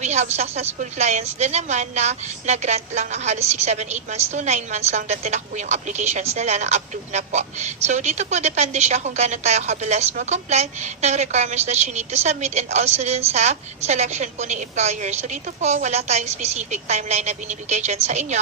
we have successful clients din naman na nag-grant lang ng halos 6, 7, 8 months to 9 months lang na tinakbo yung applications nila na approved na po. So dito po, depende siya kung gaano tayo kabilis mag-comply ng requirements that you need to submit and also din sa selection po ng employer. So dito po, wala tayong specific timeline na binibigay dyan sa inyo.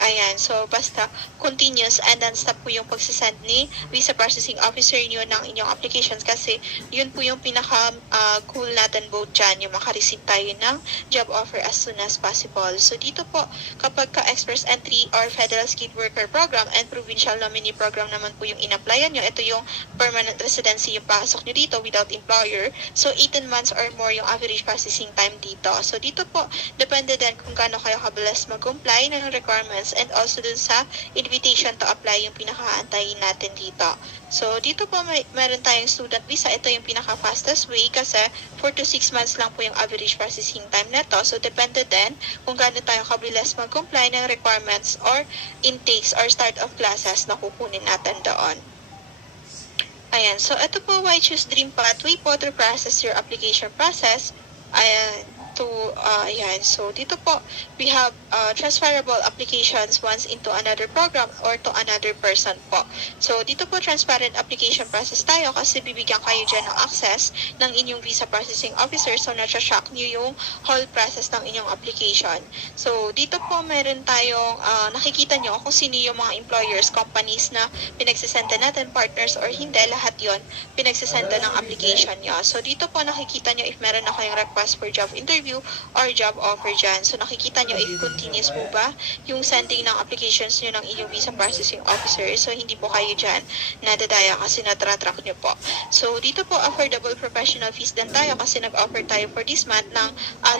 Ayan, so basta continuous and non-stop po yung pagsasend ni visa processing officer nyo ng inyong applications kasi yun po yung pinaka-cool natin both dyan, yung makareceive tayo ng job offer as soon as possible. So dito po, kapag ka-express entry or federal skilled worker program and provincial nominee program naman po yung in-applyan nyo, ito yung permanent residency yung pasok nyo dito without employer. So 18 months or more yung average processing time dito. So dito po, depende din kung gaano kayo kabilis mag-comply ng requirements and also dun sa invitation to apply yung pinaka-aantayin natin dito. So, dito po meron tayong student visa. Ito yung pinaka-fastest way kasi 4 to 6 months lang po yung average processing time neto. So, depende din kung gaano tayo kabilis mag-comply ng requirements or intakes or start of classes na kukunin natin doon. Ayan. So, ito po why choose Dream Pathway po to process your application process. Ayan. Ayan. So, dito po, we have transferable applications once into another program or to another person po. So, dito po, transparent application process tayo kasi bibigyan kayo dyan ng access ng inyong visa processing officer so na-track nyo yung whole process ng inyong application. So, dito po, meron tayong nakikita nyo kung sino yung mga employers, companies na pinagsisenda natin, partners or hindi, lahat yon pinagsisenda ng application nyo. So, dito po, nakikita nyo if meron na kayong request for job interview or job offer dyan. So, nakikita nyo if continuous po ba yung sending ng applications nyo ng inyong visa processing officer. So, hindi po kayo dyan nadadaya kasi natratrack nyo po. So, dito po, affordable professional fees din tayo kasi nag-offer tayo for this month ng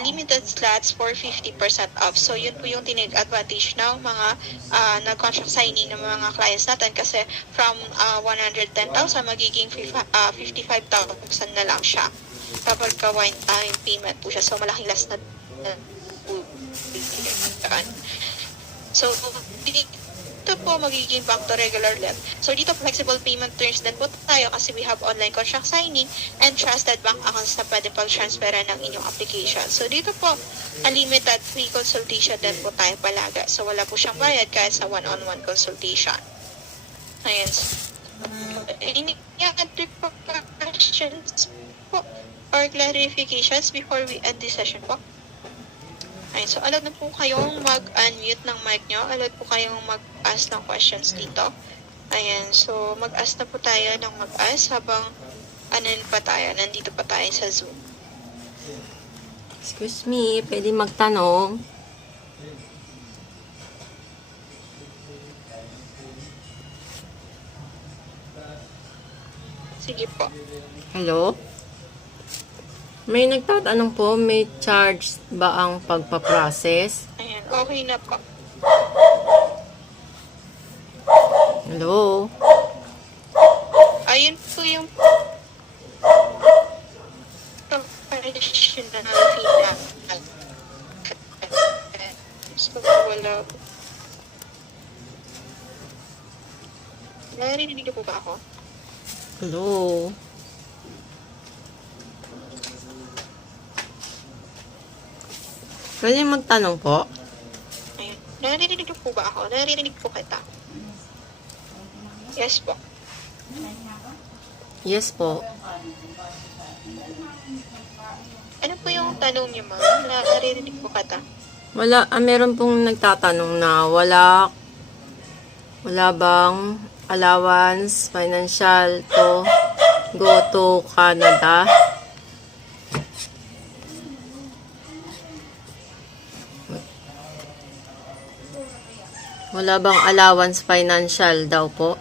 limited slots for 50% off. So, yun po yung tinig advantage ng mga nag-contract signing ng mga clients natin kasi from 110,000 magiging 55,000 na lang siya. Kapag ka one-time payment po siya. So, malaking last na po. So, dito po magiging back to regular level. So, dito flexible payment terms din po tayo kasi we have online contract signing and trusted bank accounts na pwede pag-transferan ng inyong application. So, dito po, unlimited free consultation din po tayo palaga. So, wala po siyang bayad kahit sa one-on-one consultation. Ayan. Any other questions po or clarifications before we end this session po? Ayun, so allowed na po kayong mag-unmute ng mic nyo. Allowed po kayong mag-ask ng questions dito. Ayan, so mag-ask na po tayo ng mag-ask habang nandito pa tayo sa Zoom. Excuse me, pwede magtanong? Sige po. Hello? May nagtatanong po, may charge ba ang pagpaprocess? Ayan, okay na po. Hello? Ayun po yung professional feedback. So, wala. Narinig niyo po ba ako? Hello? Pwede magtanong po? Ayun. Narinig niyo po ba ako? Narinig po kita. Yes po. Yes po. Ano po yung tanong niyo, ma'am? Narinig po kita. Wala, meron pong nagtatanong na wala bang allowance financial to go to Canada? Wala bang allowance financial daw po?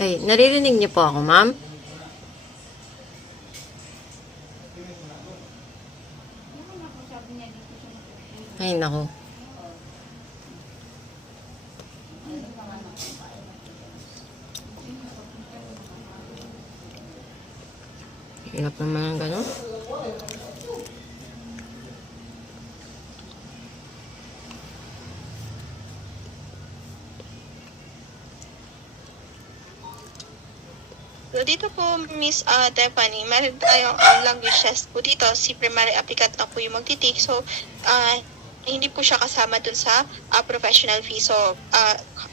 Ay, naririnig niyo po ako, ma'am? Ay, nako. Hirap naman ang gano'n. So, dito po, Miss Stephanie, meron tayong language test po dito. Si primary applicant na po yung magtitik. So, hindi po siya kasama dun sa professional fee. So,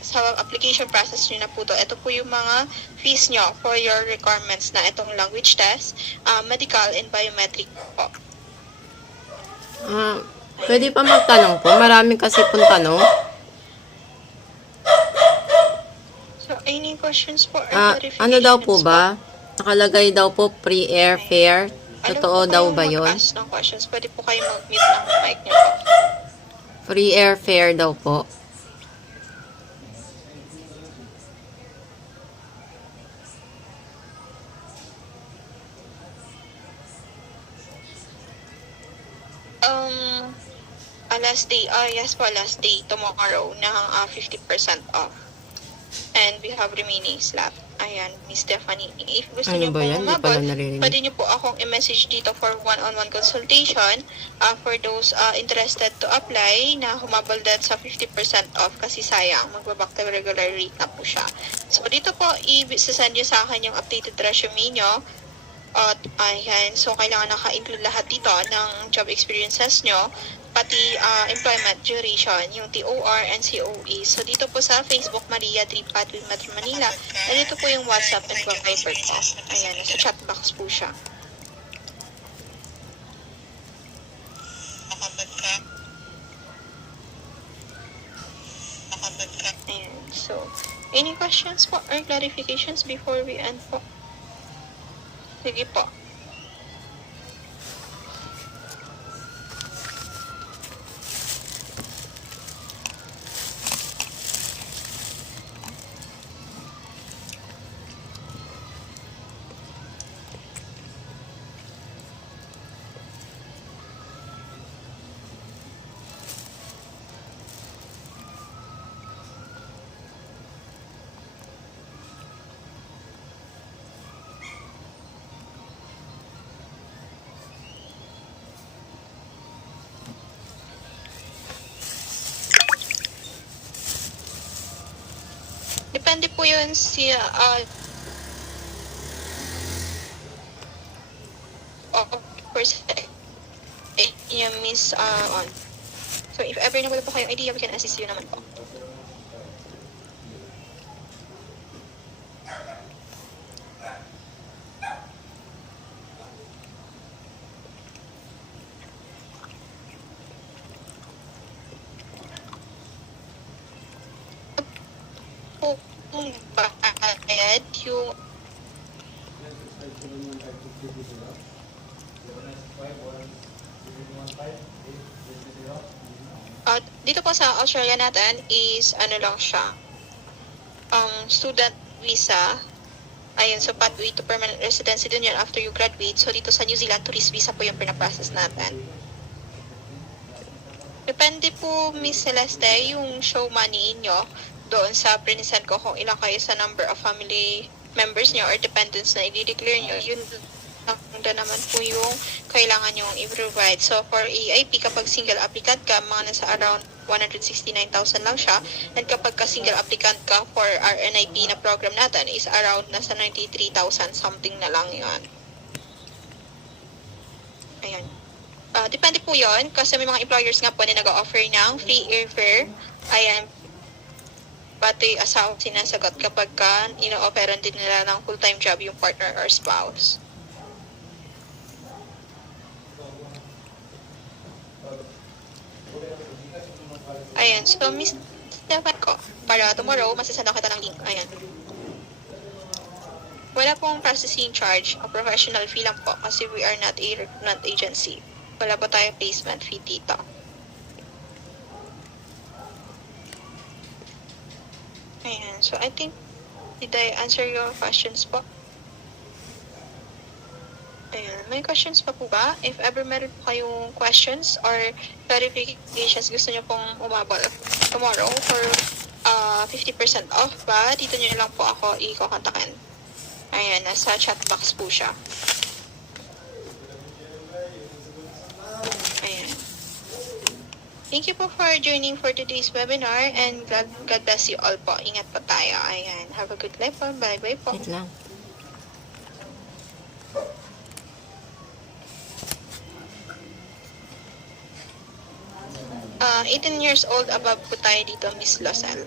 sa application process nyo na po to, ito po yung mga fees nyo for your requirements na itong language test, medical, and biometric po. Pwede pa magtanong po. Marami kasi pong tanong. So, any questions po? Or Ano daw po clarifications ba? Nakalagay daw po pre-airfare. Totoo daw ba yun? Mag-ask ng questions? Pwede po kayo mag-mute ng mic niyo po. Free airfare daw po. Last day, yes po, last day tomorrow ng 50% off. And we have remaining slot. Ayan, Miss Stephanie. If gusto Ano niyo ba po yan? Hindi umabot, pala naririnig. pwede niyo po akong i-message dito for one-on-one consultation for those interested to apply na humabol din sa 50% off kasi sayang, magbaback to regular rate na po siya. So, dito po, i-send niyo sa akin yung updated resume niyo. At ayan, so kailangan naka-include lahat dito ng job experiences nyo, pati employment duration, yung TOR and COE. So dito po sa Facebook, Maria Tripat with Metro Manila. And dito po yung WhatsApp and Viber ko. Ayan, nasa chat box po siya. Ayan, so any questions po or clarifications before we end po? Sige po. Depende po yun si course yung miss on. So if ever na wala po kayong idea, we can assist you naman po. Kung bayad yung dito po sa Australia natin is ano lang siya, student visa. Ayun, so pathway to permanent residency din yan after you graduate. So dito sa New Zealand, tourist visa po yung pinaprocess natin. Depende po, Miss Celeste, yung show money nyo doon sa prinisend ko kung ilang kayo sa number of family members nyo or dependents na i-declare nyo. Yun na naman po yung kailangan nyo i-provide. So, for EIP, kapag single applicant ka, mga nasa around 169,000 lang siya. And kapag ka-single applicant ka for our NIP na program natin is around nasa 93,000 something na lang yun. Ayan. Depende po yon kasi may mga employers nga po na nag-offer ng free airfare. Ayan. Pati asawa sinasagot kapag ka ino-operan din nila ng full-time job yung partner or spouse. Ayan, so Miss Stefan ko, para tomorrow, masasanda kita ng link. Ayan. Wala pong processing charge o professional fee lang po kasi we are not a recruitment agency. Wala po tayong placement fee dito. Ayan, so I think, did I answer your questions po? Ayan, may questions pa po ba? If ever meron po kayong questions or clarifications gusto nyo pong umabol tomorrow for 50% off ba, dito nyo lang po ako i-kontakin. Ayan, nasa chat box po siya. Ayan. Thank you po for joining for today's webinar and God bless you all po. Ingat po tayo. Ayan, have a good life po. Bye-bye po. Wait lang. 18 years old above po tayo dito, Miss Losal.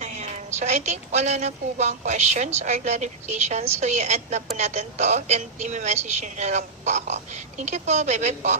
Ayan. So, I think wala na po bang questions or clarifications? So, i-end na po natin to and i-message nyo na lang po ako. Thank you po. Bye-bye po.